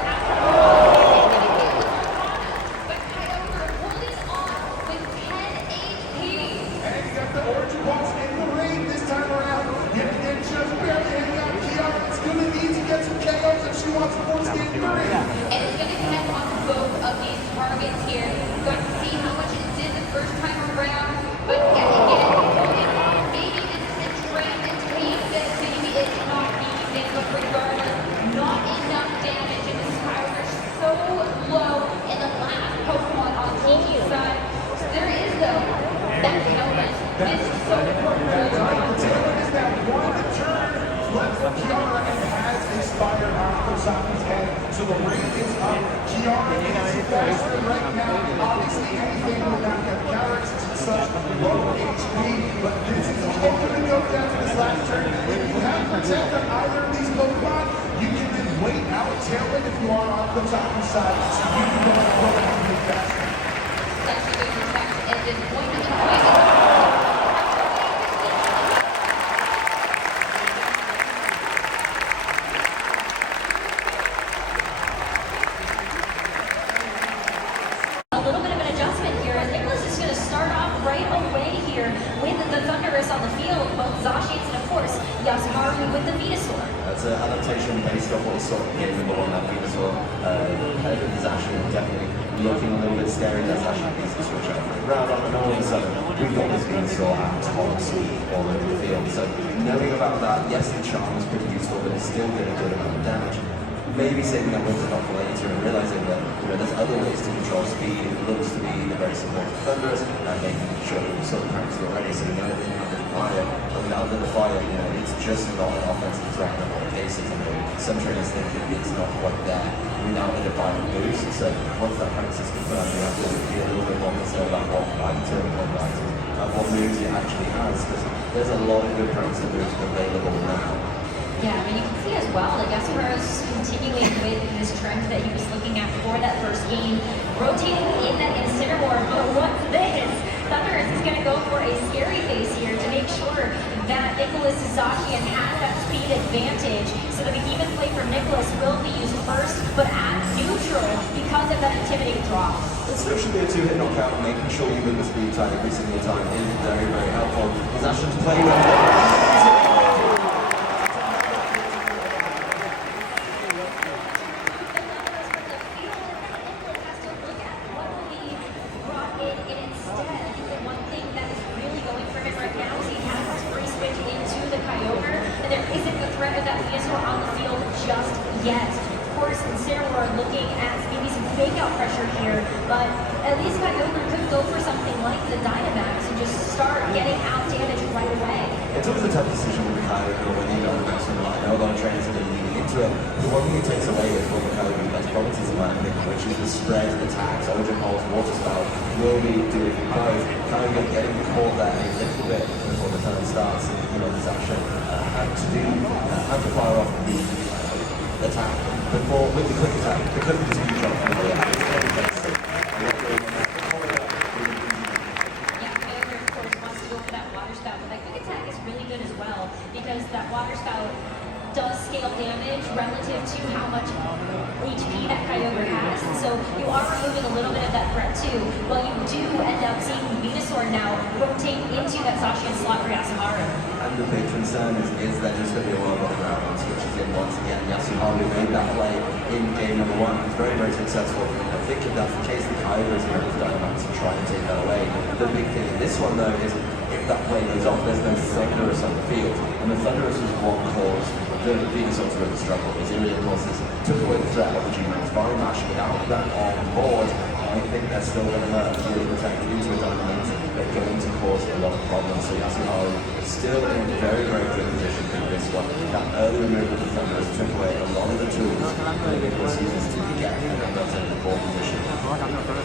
but Kyogre holding on with 10 HP. And you got the Origin Box in the rain this time around. Yet again, just barely hanging out. Kiara is going to need to get some KOs if she wants to force game 3. And it's going to depend on both of these targets here. We're going to see how much it did the first time around, but again, holding on. Maybe this is a trend and tape that maybe it's not easy, but regardless, not enough damage. And this Kyogre so low in the last Pokemon on Kiki's side. So there is though that helmet. This is so important for the Taylor is that one turn left for Kiara and has expired on Kosaki's head. So the rain is up. Kiara is faster right now. Obviously, anything would not get Calyrex is such low HP, but this is all going to go down to this last turn. If you have Protect on either of these Pokemon, you can then wait out Tailwind if you are on Kosaki's side, so you can go and move faster. Such a good protect at this point in the fight. A little bit of an adjustment here, as Nicholas is going to start off right away here with the Thundurus on the field, both Zacians and of course Yasuharu with the Venusaur. That's an adaptation based off what we saw in game number 1, that Venusaur. Zacian definitely looking a little bit scary. That's actually a piece of switch out for the ground on, and all of a sudden we've got this Venusaur at top speed all over the field. So knowing about that, yes, the charm is pretty useful, but it's still doing a good amount of damage. Maybe saving that wins enough for later and realizing that there's other ways to control speed. It looks to be the very similar to Thundurus, and making sure that we're sort of practiced already, so we know that under the fire, under the fire, it's just not an offensive threat in a lot of cases. Some trainers think that it's not quite there. We now need a fire boost, so once that practice is confirmed, we have to be a little bit more concerned about what item and what moves it actually has, because there's a lot of good practice moves available now. Yeah, I mean, you can see as well that Yasuharu is continuing with this trend that he was looking at for that first game, rotating in that Incineroar. But what's this? Thundurus is going to go for a scary face here to make sure that Nicholas Zacian has that speed advantage, so that the even play from Nicholas will be used first, but at neutral because of that Intimidate drop. It's actually a 2-hit knockout, making sure you win the speed tag every single time is very, very helpful. Zacian's play with yet. Of course, Incineroar looking at maybe some fake out pressure here, but at least Kyogre could go for something like the Dynamax and just start getting out damage right away. It's always a tough decision with Kyogre when you don't have something like that. A lot of trainers have been leaning into it. The one thing it takes away is what Kyogre best properties of landing, which is the spread of attacks. Origin Pulse, Water Spout will be doing both. Kyogre getting caught there a little bit before the turn starts, and Zacian had to fire off the attack before with the quick attack because of the speed drop. Yeah, Kyogre of course wants to go for that Water Spout, but that quick attack is really good as well because that Water Spout does scale damage relative to how much HP that Kyogre has, and so you are removing a little bit of that threat too, but you do end up seeing Venusaur now rotate into that Zacian slot for Yasuharu. And And the big concern is they're just going to be a world on the ground and switches in once again. Yasuharu made that play in game number 1. He was very, very successful. I think if that's the case, the Kyogre is going to Dynamax and try and take that away. The big thing in this one, though, is if that play goes off, there's no Thundurus on the field. And the Thundurus was what caused the Venusaur to really struggle. Aziri, of course, took away the threat of the G-Max by mashing it out that on board. I think they're still going to really protect into a Dynamax. They're going to cause a lot of problems. So Yasuharu is still in a very, very good position in this one. That early removal of the Thundurus took away a lot of the tools that Nicholas uses to get and that's in the ball position.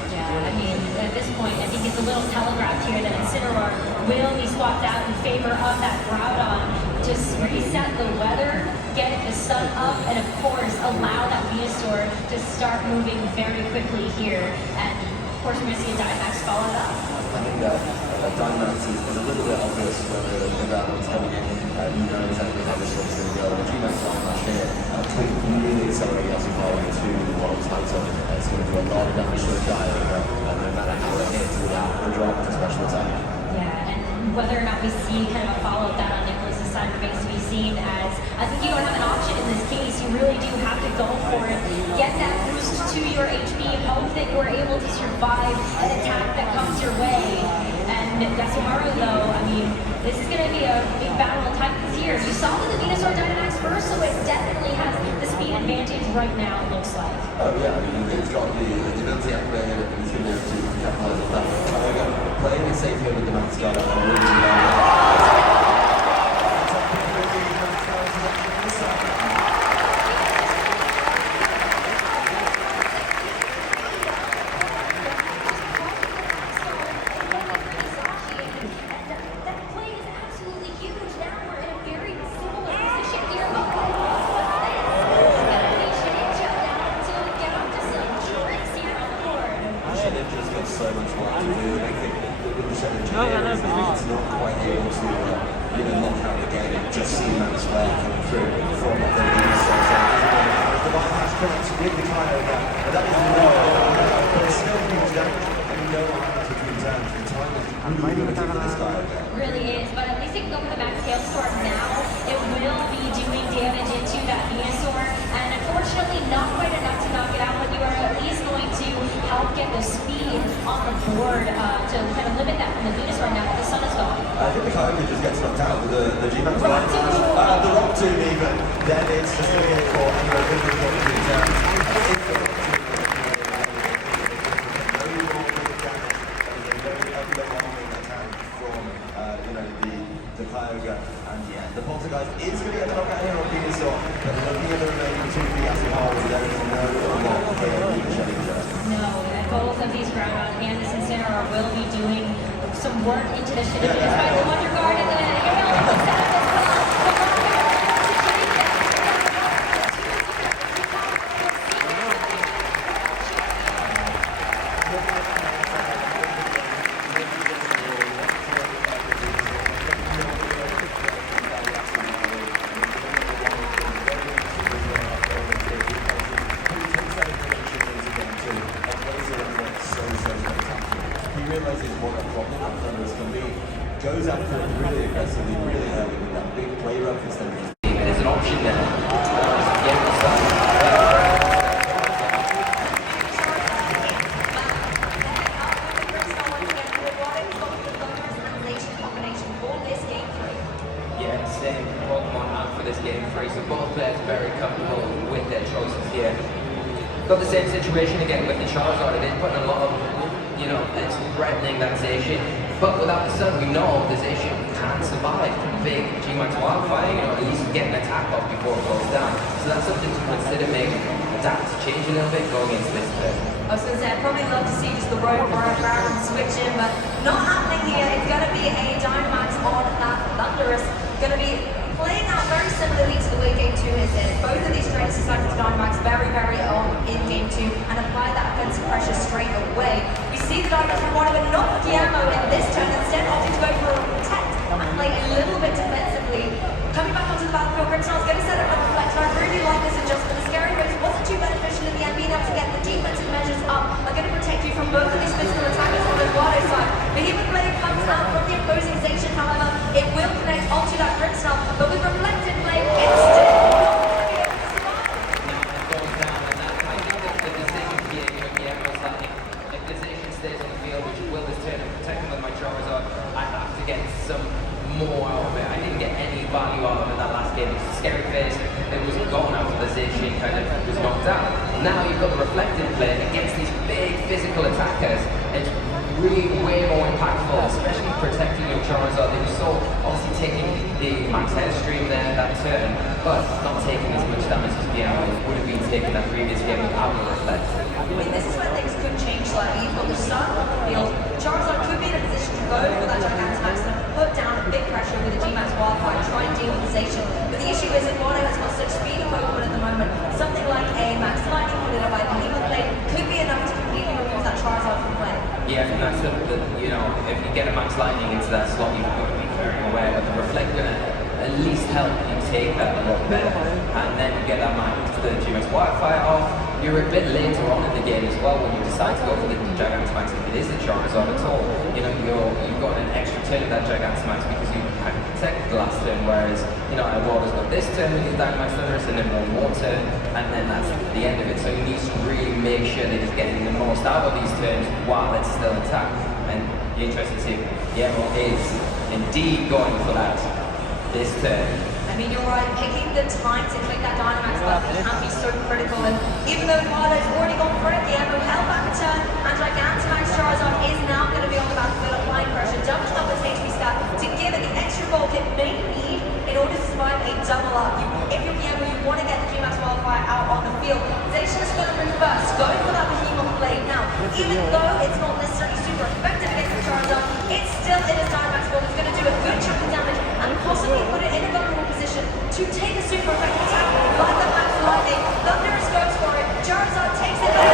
Yeah, I mean, at this point, I think it's a little telegraphed here that Incineroar will be swapped out in favor of that Groudon. Just reset the weather, get the sun up, and of course, allow that Venusaur to start moving very quickly here. And of course, we're going to see a Dynamax follow up. I think Dynamax is a little bit obvious whether the Groudon's coming in. You know exactly how this one's going to go. The G-Max Dynamax here could really accelerate Yasuharu to the world title. It's going to do a lot of damage to the Kyogre, no matter how it hits without the drop to special attack. Yeah, and whether or not we see kind of a follow-up that on Nicholas' side remains to be seen, as I think you don't have an option in this case. You really do have to go for it. Get that boost to your HP, hope that you're able to survive an attack that comes your way. And Yasuharu, though, I mean, this is going to be a big battle of Titans here. You saw that the Venusaur Dynamax first, so it definitely has the speed advantage right now, it looks like. Oh yeah, I mean, it's got the ability activated and it's going to be able to capitalize on that. Playing it safe here with the Max Guard, I really so much more to do. I think with the Shadow Engineer is that it's not quite able to knock out the game. It just seems that square coming through from the Venusaur. The bypass correct with the Kyogre, but that is but it's still huge damage and no items between turns. The time is really limited for this Kyogre. Really is, but at least it can go for the Max Hailstorm now. It will be doing damage into that Venusaur, and unfortunately not quite enough to knock it out, but you are at least going to help get the speed on the board to kind of limit that from the Venusaur now that the sun is gone. I think the Kyogre just gets knocked out with the G-Max Rock the Rock Tomb even, then it's just going to get caught and you're going to get between turns. The Kyogre, and yeah, the Poltergeist is going to get the knockout here on Venusaur, but looking at the remaining two Yasuharu, there is no lock here in the Challenger. No, and both of these Groudon and this Incineroar will be doing some work into the Shinigami despite the Wonder Guard and the Hail setup as well. Realizes what a problem that Thundurus can be, goes after it really aggressively, really early with that big play rough instead of just... There's an option there. Get the sun. Yeah, same Pokemon out for this game 3, so both players are very comfortable with their choices here. Got the same situation again with the Charizard. It is putting a lot of, it's threatening that Zacian. But without the sun, we know the Zacian can't survive big G-Max wildfire. At least get an attack off before it goes down. So that's something to consider, maybe adapt, change a little bit going into this bit. I was going to say, I'd probably love to see just the road Groudon switch in, but not happening here. It's going to be a Dynamax on that Thundurus. Going to be playing out very similarly to the way Game 2 is in. Both of these trainers decided to Dynamax very, very on in Game 2 and apply that offensive pressure straight away. We see the Dynamax rewarded with not the ammo in this turn, instead opting to go for a protect and play a little bit defensively. Coming back onto the battlefield, Grimmsnarl's going to set up a reflector. I really like this adjustment. The Scary Rose wasn't too beneficial in the end. Being able to get the defensive measures up are going to protect you from both of these physical attackers on the Eduardo side. Behemoth Blade comes out from the opposing Zacian, however, it will connect onto that Grimmsnarl. some more out of it. I didn't get any value out of it that last game. It was a scary face. It was gone after the Zacian kind of was knocked out. Now you've got the reflected play against these big physical attackers. It's really way more impactful, especially protecting your Charizard. They were so obviously taking the max head stream there that turn, but not taking as much damage as Guillermo would have been taking that previous game without the reflect. I mean, this is where things could change slightly. You've got the start of the field. Charizard could be in a position to go for that Gigantamax and put down a big pressure with the G-Max Wildfire, try and deal with the Zacian. But the issue is Eduardo has got such speed of Pokemon at the moment. Something like a Max Lightning followed by a Behemoth Blade could be enough to completely remove that Charizard from play. Yeah, and that's you know, if you get a Max Lightning into that slot, you've got to be very aware that the Reflect gonna at least help you take that a lot better. And then you get that Max, the G-Max Wildfire off. You're a bit later on in the game as well when you decide to go for the Gigantamax if it is a Charizard at all. You know, you've got an extra turn of that Gigantamax because you had protected the last turn, whereas, you know, Eduardo's got this turn with his Dynamax Thundurus and then one more turn, and then that's the end of it. So you need to really make sure that he's getting the most out of these turns while it's still intact. And you're interested to see, Guillermo is indeed going for that this turn. I mean, you're right, picking the time to click that Dynamax button can be so critical, and even though Eduardo's already gone for it, Guillermo held back a turn, and Gigantamax Charizard is now going to be on the battlefield applying pressure, doubling up its HP stat to give it the extra bulk it may need in order to survive a double up. If you're Guillermo, you want to get the G-Max Wildfire out on the field. Zacian is going to move first, going for that Behemoth Blade. Now, even though it's not necessarily super effective against the Charizard, it's still in its Dynamax form. It's going to do a good chunk of damage and possibly put it in a vulnerable position to take a super effective attack like the Max Lightning. Thundurus goes for it. Charizard takes it in.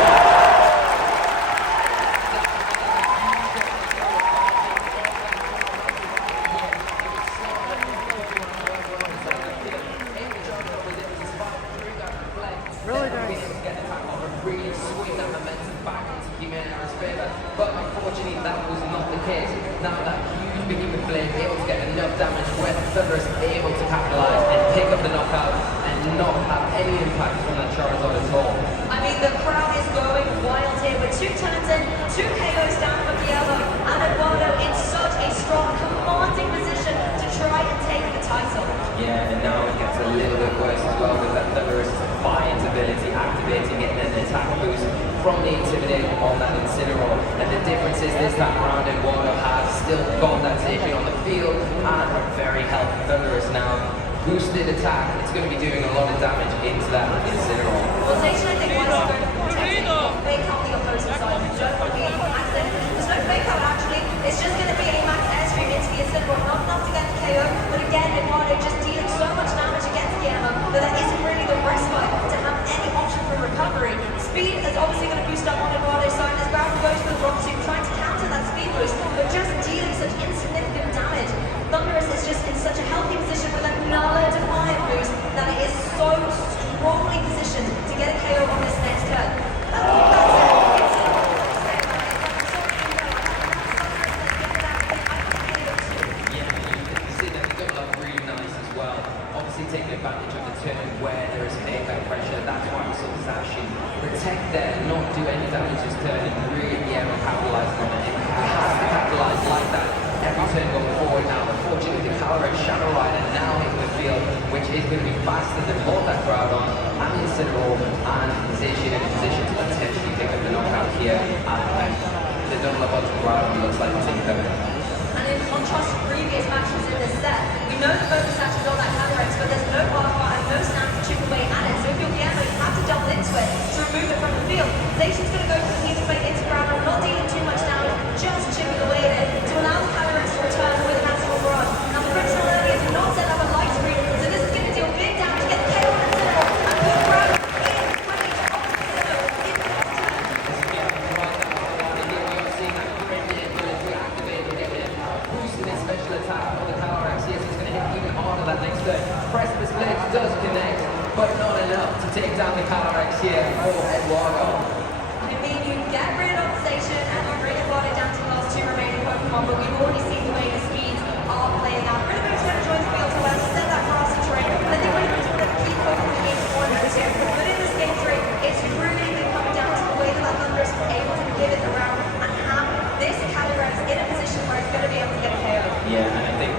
Really nice. Get the attack over, really swing that momentum back into Guillermo's favor. But unfortunately, that was not the case. Now that huge Behemoth Blade able to get enough damage where Thundurus able to capitalize and pick up the knockout and not have any impact on that Charizard at all. I mean, the crowd is going wild here with 2 turns in, 2 KOs down for Guillermo, and Eduardo in such a strong, commanding position to try and take the title. Yeah, and now it gets a little bit worse as well with that Thundurus Defiant ability activating it and an attack boost from the Intimidate on that Incineroar. And the difference is this time around, Eduardo has still got that Zacian on the field and a very healthy Thundurus now. Boosted attack, it's going to be doing a lot of damage into that Incineroar. Well, Zacian, I think, wants to go for protecting or fake out the opposing side. You don't want to be accident. There's no fake out actually. It's just going to be a max airstream into the Incineroar, not enough to get the KO. But again, Eduardo just dealing so much damage against Guillermo that there isn't really the respite to have any option for recovery. Speed is obviously going to boost up on Eduardo's side as Barrel goes for the drop suit, trying to counter that speed boost, but just dealing such insignificant damage. Thundurus is just in such a healthy position with another Defiant boost that it is so strongly positioned to get a KO on this next turn. Taking advantage of the turn where there is payback pressure. That's why we saw Zacian protect there, not do any damage this turn, and really capitalize on it. It has to capitalize like that every turn going forward now. Unfortunately, the Calyrex Shadow Rider now hitting the field, which is going to be faster than both that Groudon and the Incineroar, and Zacian in a position to potentially pick up the knockout here. And the double up onto Groudon looks like it's incoming. And in contrast to previous matches in this set, we know that both the Zacian's on that Calyrex, but there's no wildfire and no stand to chip away at it. So if you're Guillermo, you have to double into it to remove it from the field. Zacian's going to go for the Heat Blade into Groudon, not dealing too much damage, just chipping away at it to allow the Calyrex to return with an Astral Barrage. Now the Prince earlier did not set up a light screen, so this is going to deal big damage, get the KO on Incineroar, and put Groudon in range of that next turn. Precipice Blade does connect, but not enough to take down the Calyrex here for Eduardo. I mean, you get rid of Zacian and you bring Eduardo down to the last 2 remaining Pokemon, but we've already seen the way the speeds are playing out. Rillaboom's going to join the field to set that grassy terrain, and I think Rillaboom's going to keep Pokemon the game for this year. But in this game 3, it's really been coming down to the way that Thundurus is able to give it around and have this Calyrex in a position where it's going to be able to get a KO. Yeah, and I think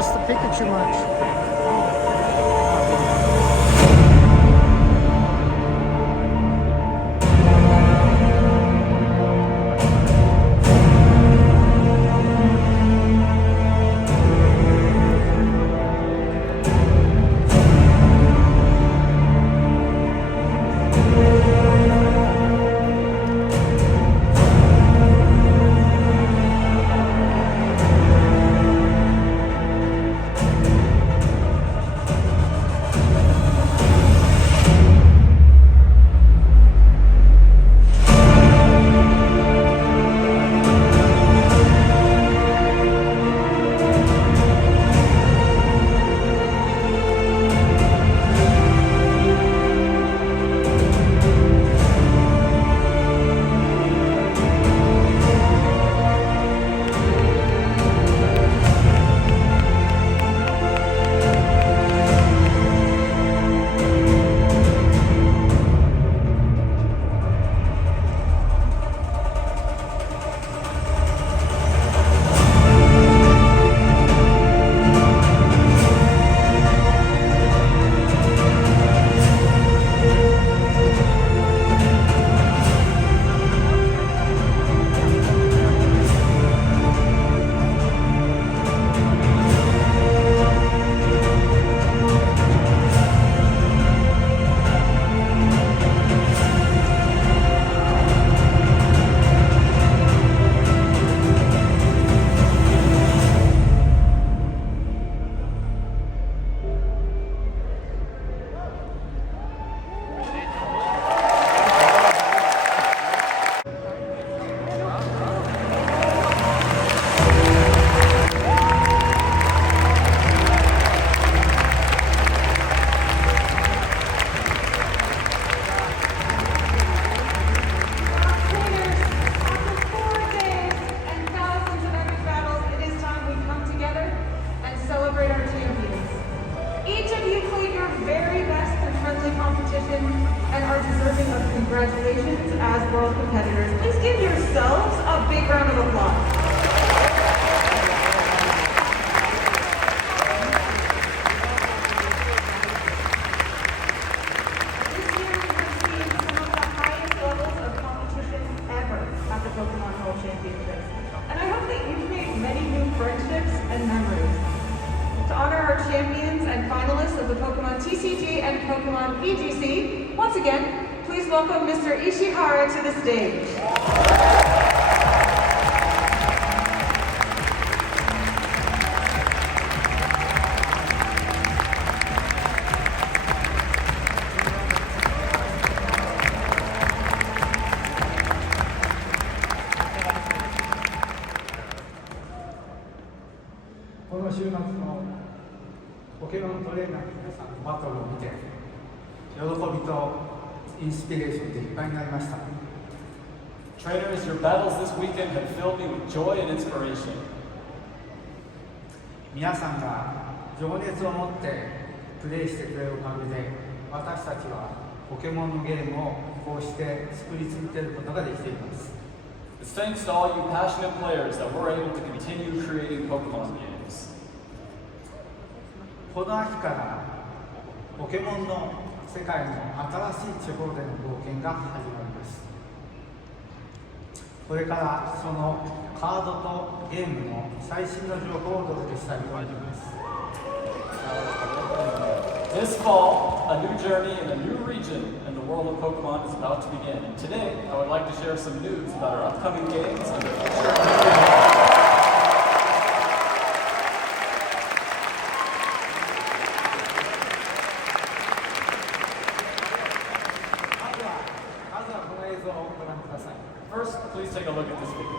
trust the Pikachu much. And are deserving of congratulations as world competitors. Please give yourselves a big round of applause. This year we received some of the highest levels of competition ever at the Pokemon World Championships. And I hope that you've made many new friendships and memories. To honor our champions and finalists of the Pokemon TCG and Pokemon EGC, once again, please welcome Mr. Ishihara to the stage. Trainers, your battles this weekend have filled me with joy and inspiration. 皆さんが情熱を持ってプレイしてくれるおかげで私たちはポケモンのゲームをこうして作り続けることができています。 It's thanks to all you passionate players that we're able to continue creating Pokemon games. この秋からポケモンの世界の新しい地方での冒険が始まります。これからそのカードとゲームの最新の情報をお届けしたいと思います。 This fall, a new journey in a new region in the world of Pokemon is about to begin. And today, I would like to share some news about our upcoming games and their future. First, please take a look at this video.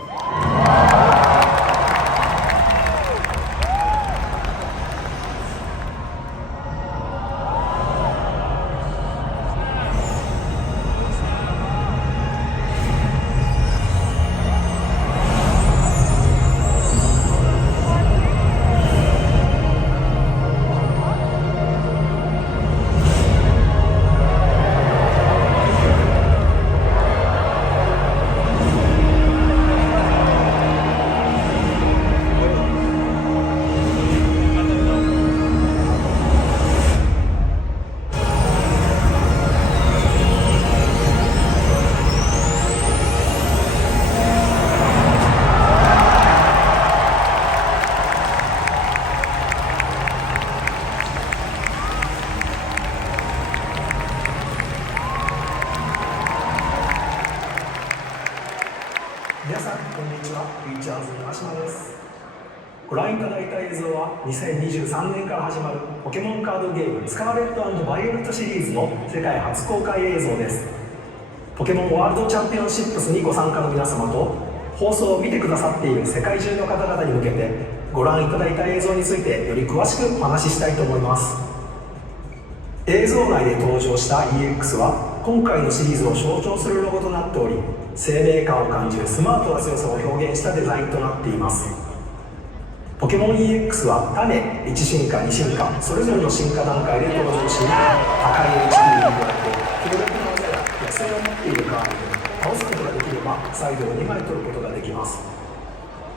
ズ長島です。ご覧いただいた映像は2023年から始まるポケモンカードゲームスカーレット&バイオレットシリーズの世界初公開映像です。ポケモンワールドチャンピオンシップスにご参加の皆様と放送を見てくださっている世界中の方々に向けてご覧いただいた映像についてより詳しくお話ししたいと思います。映像内で登場した EX は今回のシリーズを象徴するロゴとなっており、生命感を感じるスマートな強さを表現したデザインとなっています。ポケモン EX は種、1進化、2進化それぞれの進化段階で登場し、高い HP に加えて強力な技や特性を持っているカードで倒すことができればサイドを2枚取ることができます。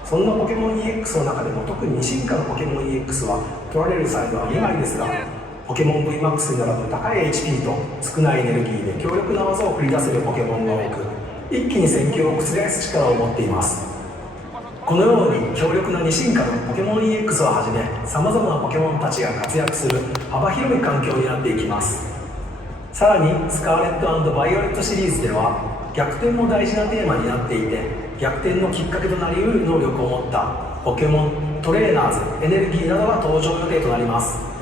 そんなポケモン EX の中でも特に2進化のポケモン EX は取られるサイドは2枚ですが、ポケモン VMAX に並ぶ高い HP と少ないエネルギーで強力な技を繰り出せるポケモンが多く、一気に戦況を覆す力を持っています。このように強力な2進化のポケモン EX をはじめさまざまなポケモンたちが活躍する幅広い環境になっていきます。さらにスカーレット&バイオレットシリーズでは逆転も大事なテーマになっていて、逆転のきっかけとなりうる能力を持ったポケモン、トレーナーズ、エネルギーなどが登場予定となります。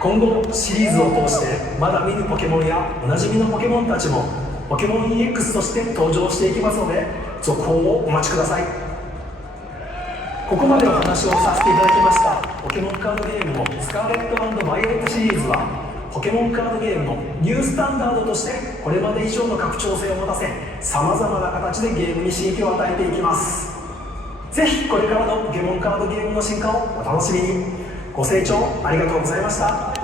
今後シリーズを通してまだ見ぬポケモンやおなじみのポケモンたちもポケモン EX として登場していきますので、続報をお待ちください。ここまでお話をさせていただきましたポケモンカードゲームのスカーレット&バイオレットシリーズは、ポケモンカードゲームのニュースタンダードとしてこれまで以上の拡張性を持たせ、さまざまな形でゲームに刺激を与えていきます。ぜひこれからのポケモンカードゲームの進化をお楽しみに。ご清聴ありがとうございました。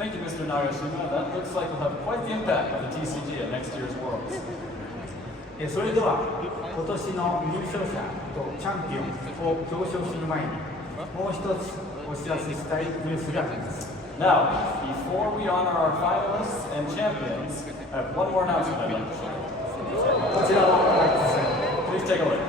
Thank you, Mr. Nagashima. That looks like we'll have quite the impact on the TCG at next year's Worlds. それでは今年の優勝者とチャンピオンを表彰する前にもう一つお知らせしたいニュースがあります。 Now, before we honor our finalists and champions, I have one more announcement I'd like to share. こちらをご覧ください。 Please take a look.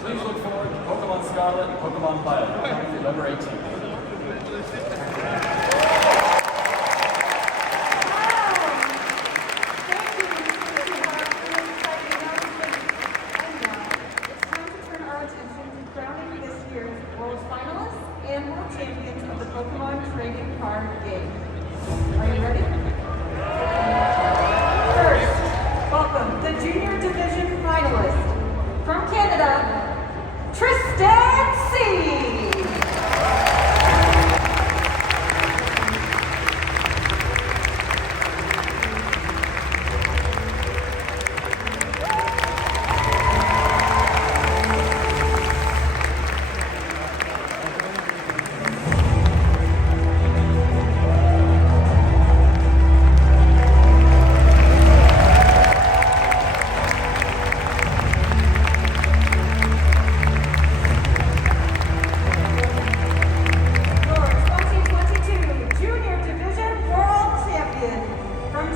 Please look forward to Pokemon Scarlet and Pokemon Violet, November 18th.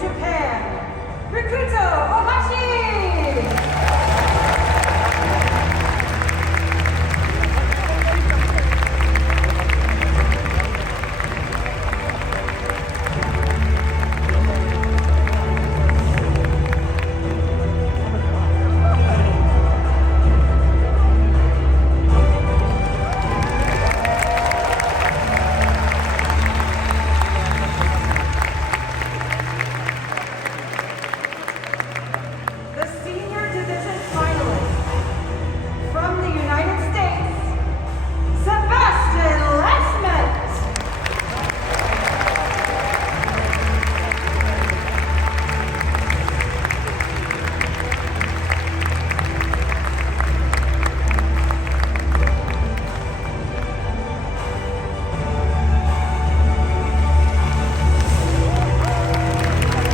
Japan, Rikuto Ohashi! The senior division finalist from the United States, Sebastian Lesmet.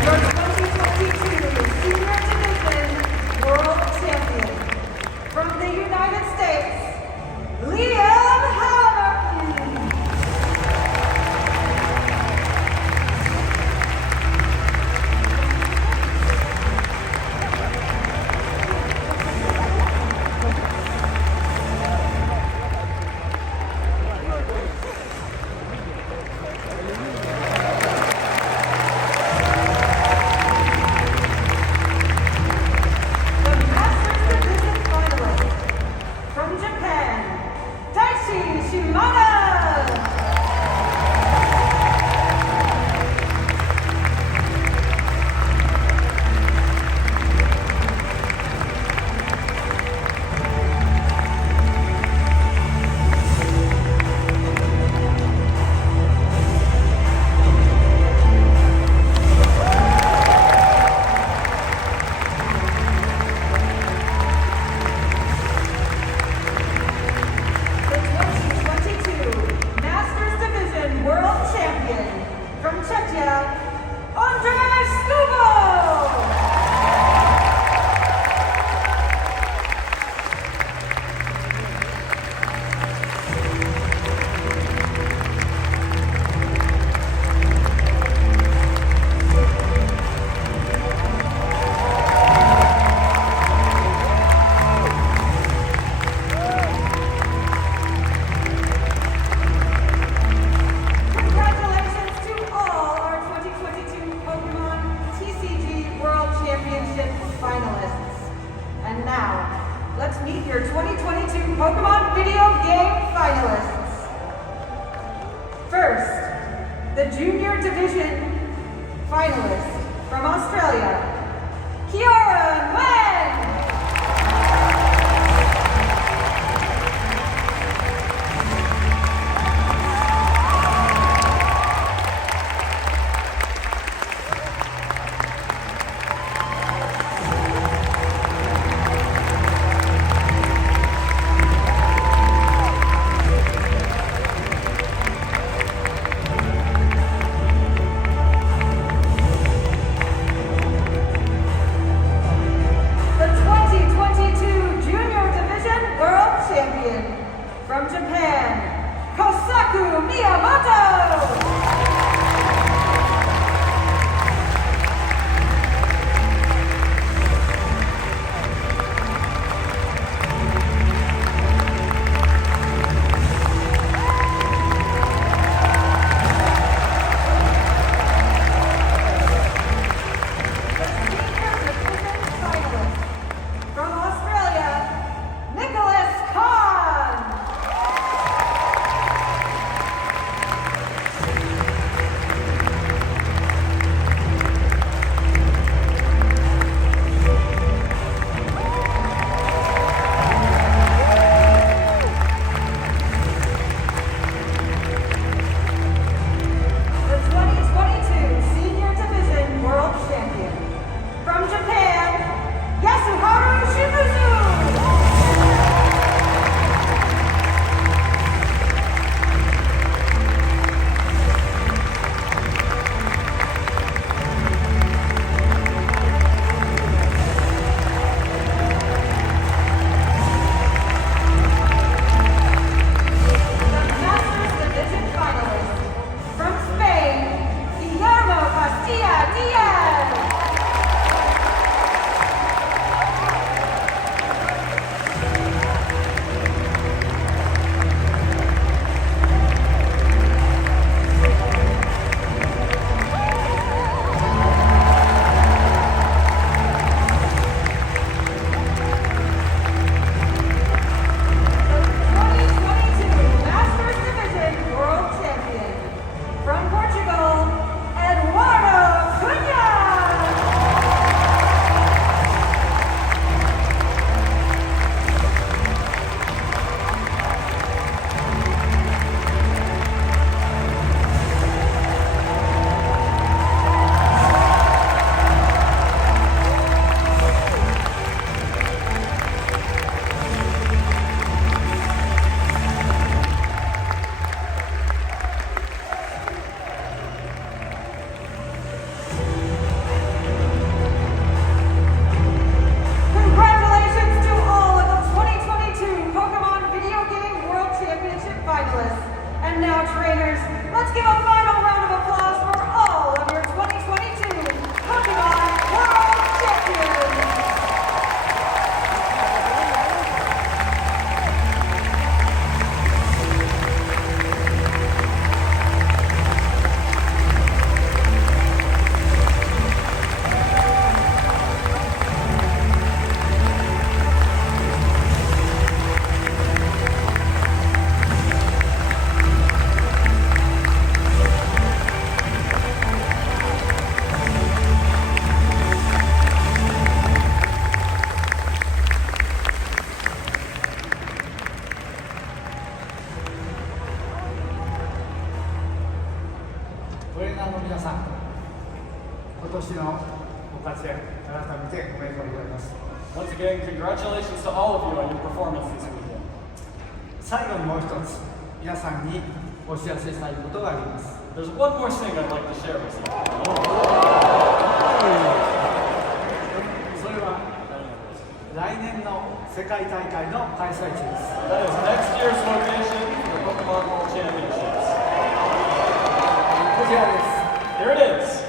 Your 2022 Senior Division World Champion from the United States, Liam Halliburton. The Masters Division finalist from Japan, Daichi Shimada. The 2022 Masters Division World Champion from Czechia, Andrzej Skubal. Congratulations to all our 2022 Pokemon TCG World Championship finalists. And now, let's meet your 2022 Pokemon video game finalists. First, the Junior Division finalist from Australia, Kieran Wen. 年のご活躍、改めておめでとうございます。 Once again, congratulations to all of you on your performance this weekend. 最後にもう一つ、皆さんにお知らせしたいことがあります。 There's one more thing I'd like to share with you. それは来年の世界大会の開催地です。 That is next year's location for the Pokemon World Championships. こちらです。 Here it is.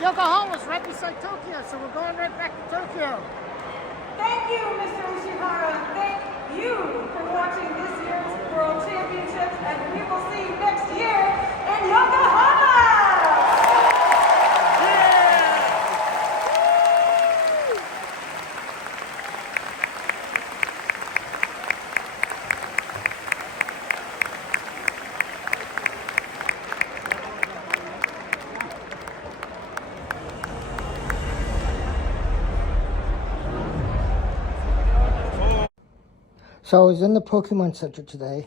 Yokohama's right beside Tokyo, so we're going right back to Tokyo. Thank you, Mr. Ishihara. Thank you for watching this year's World Championships, and we will see you next year in Yokohama! So I was in the Pokemon Center today,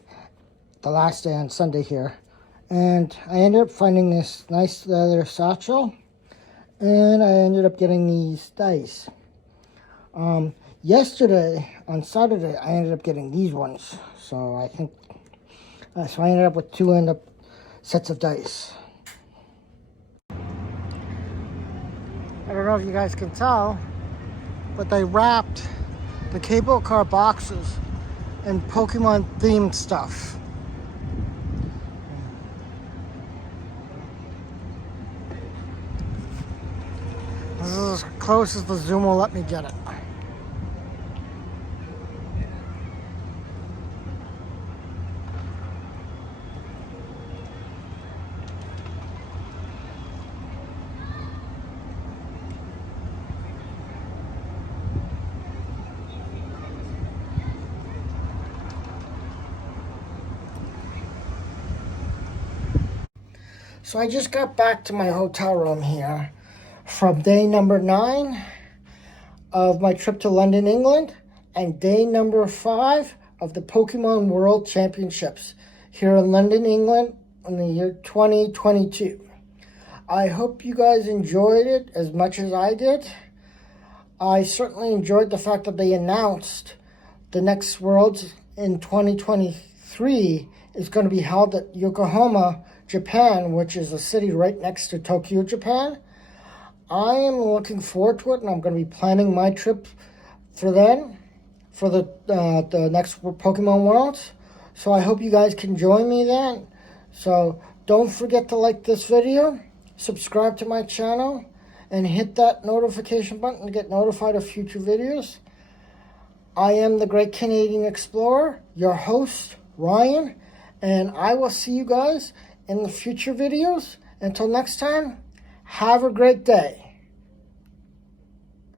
the last day on Sunday here, and I ended up finding this nice leather satchel, and I ended up getting these dice. Yesterday, on Saturday, I ended up getting these ones, so I think, so I ended up with two sets of dice. I don't know if you guys can tell, but they wrapped the cable car boxes and Pokemon themed stuff. This is as close as the zoom will let me get it. So I just got back to my hotel room here from day number 9 of my trip to London, England, and day number 5 of the Pokemon World Championships here in London, England in the year 2022. I hope you guys enjoyed it as much as I did. I certainly enjoyed the fact that they announced the next Worlds in 2023 is going to be held at Yokohama, Japan, which is a city right next to Tokyo, Japan. I am looking forward to it, and I'm going to be planning my trip for then, for the next Pokemon Worlds. So I hope you guys can join me then. So don't forget to like this video, subscribe to my channel, and hit that notification button to get notified of future videos. I am the Great Canadian Explorer, your host, Ryan, and I will see you guys in the future videos. Until next time, have a great day.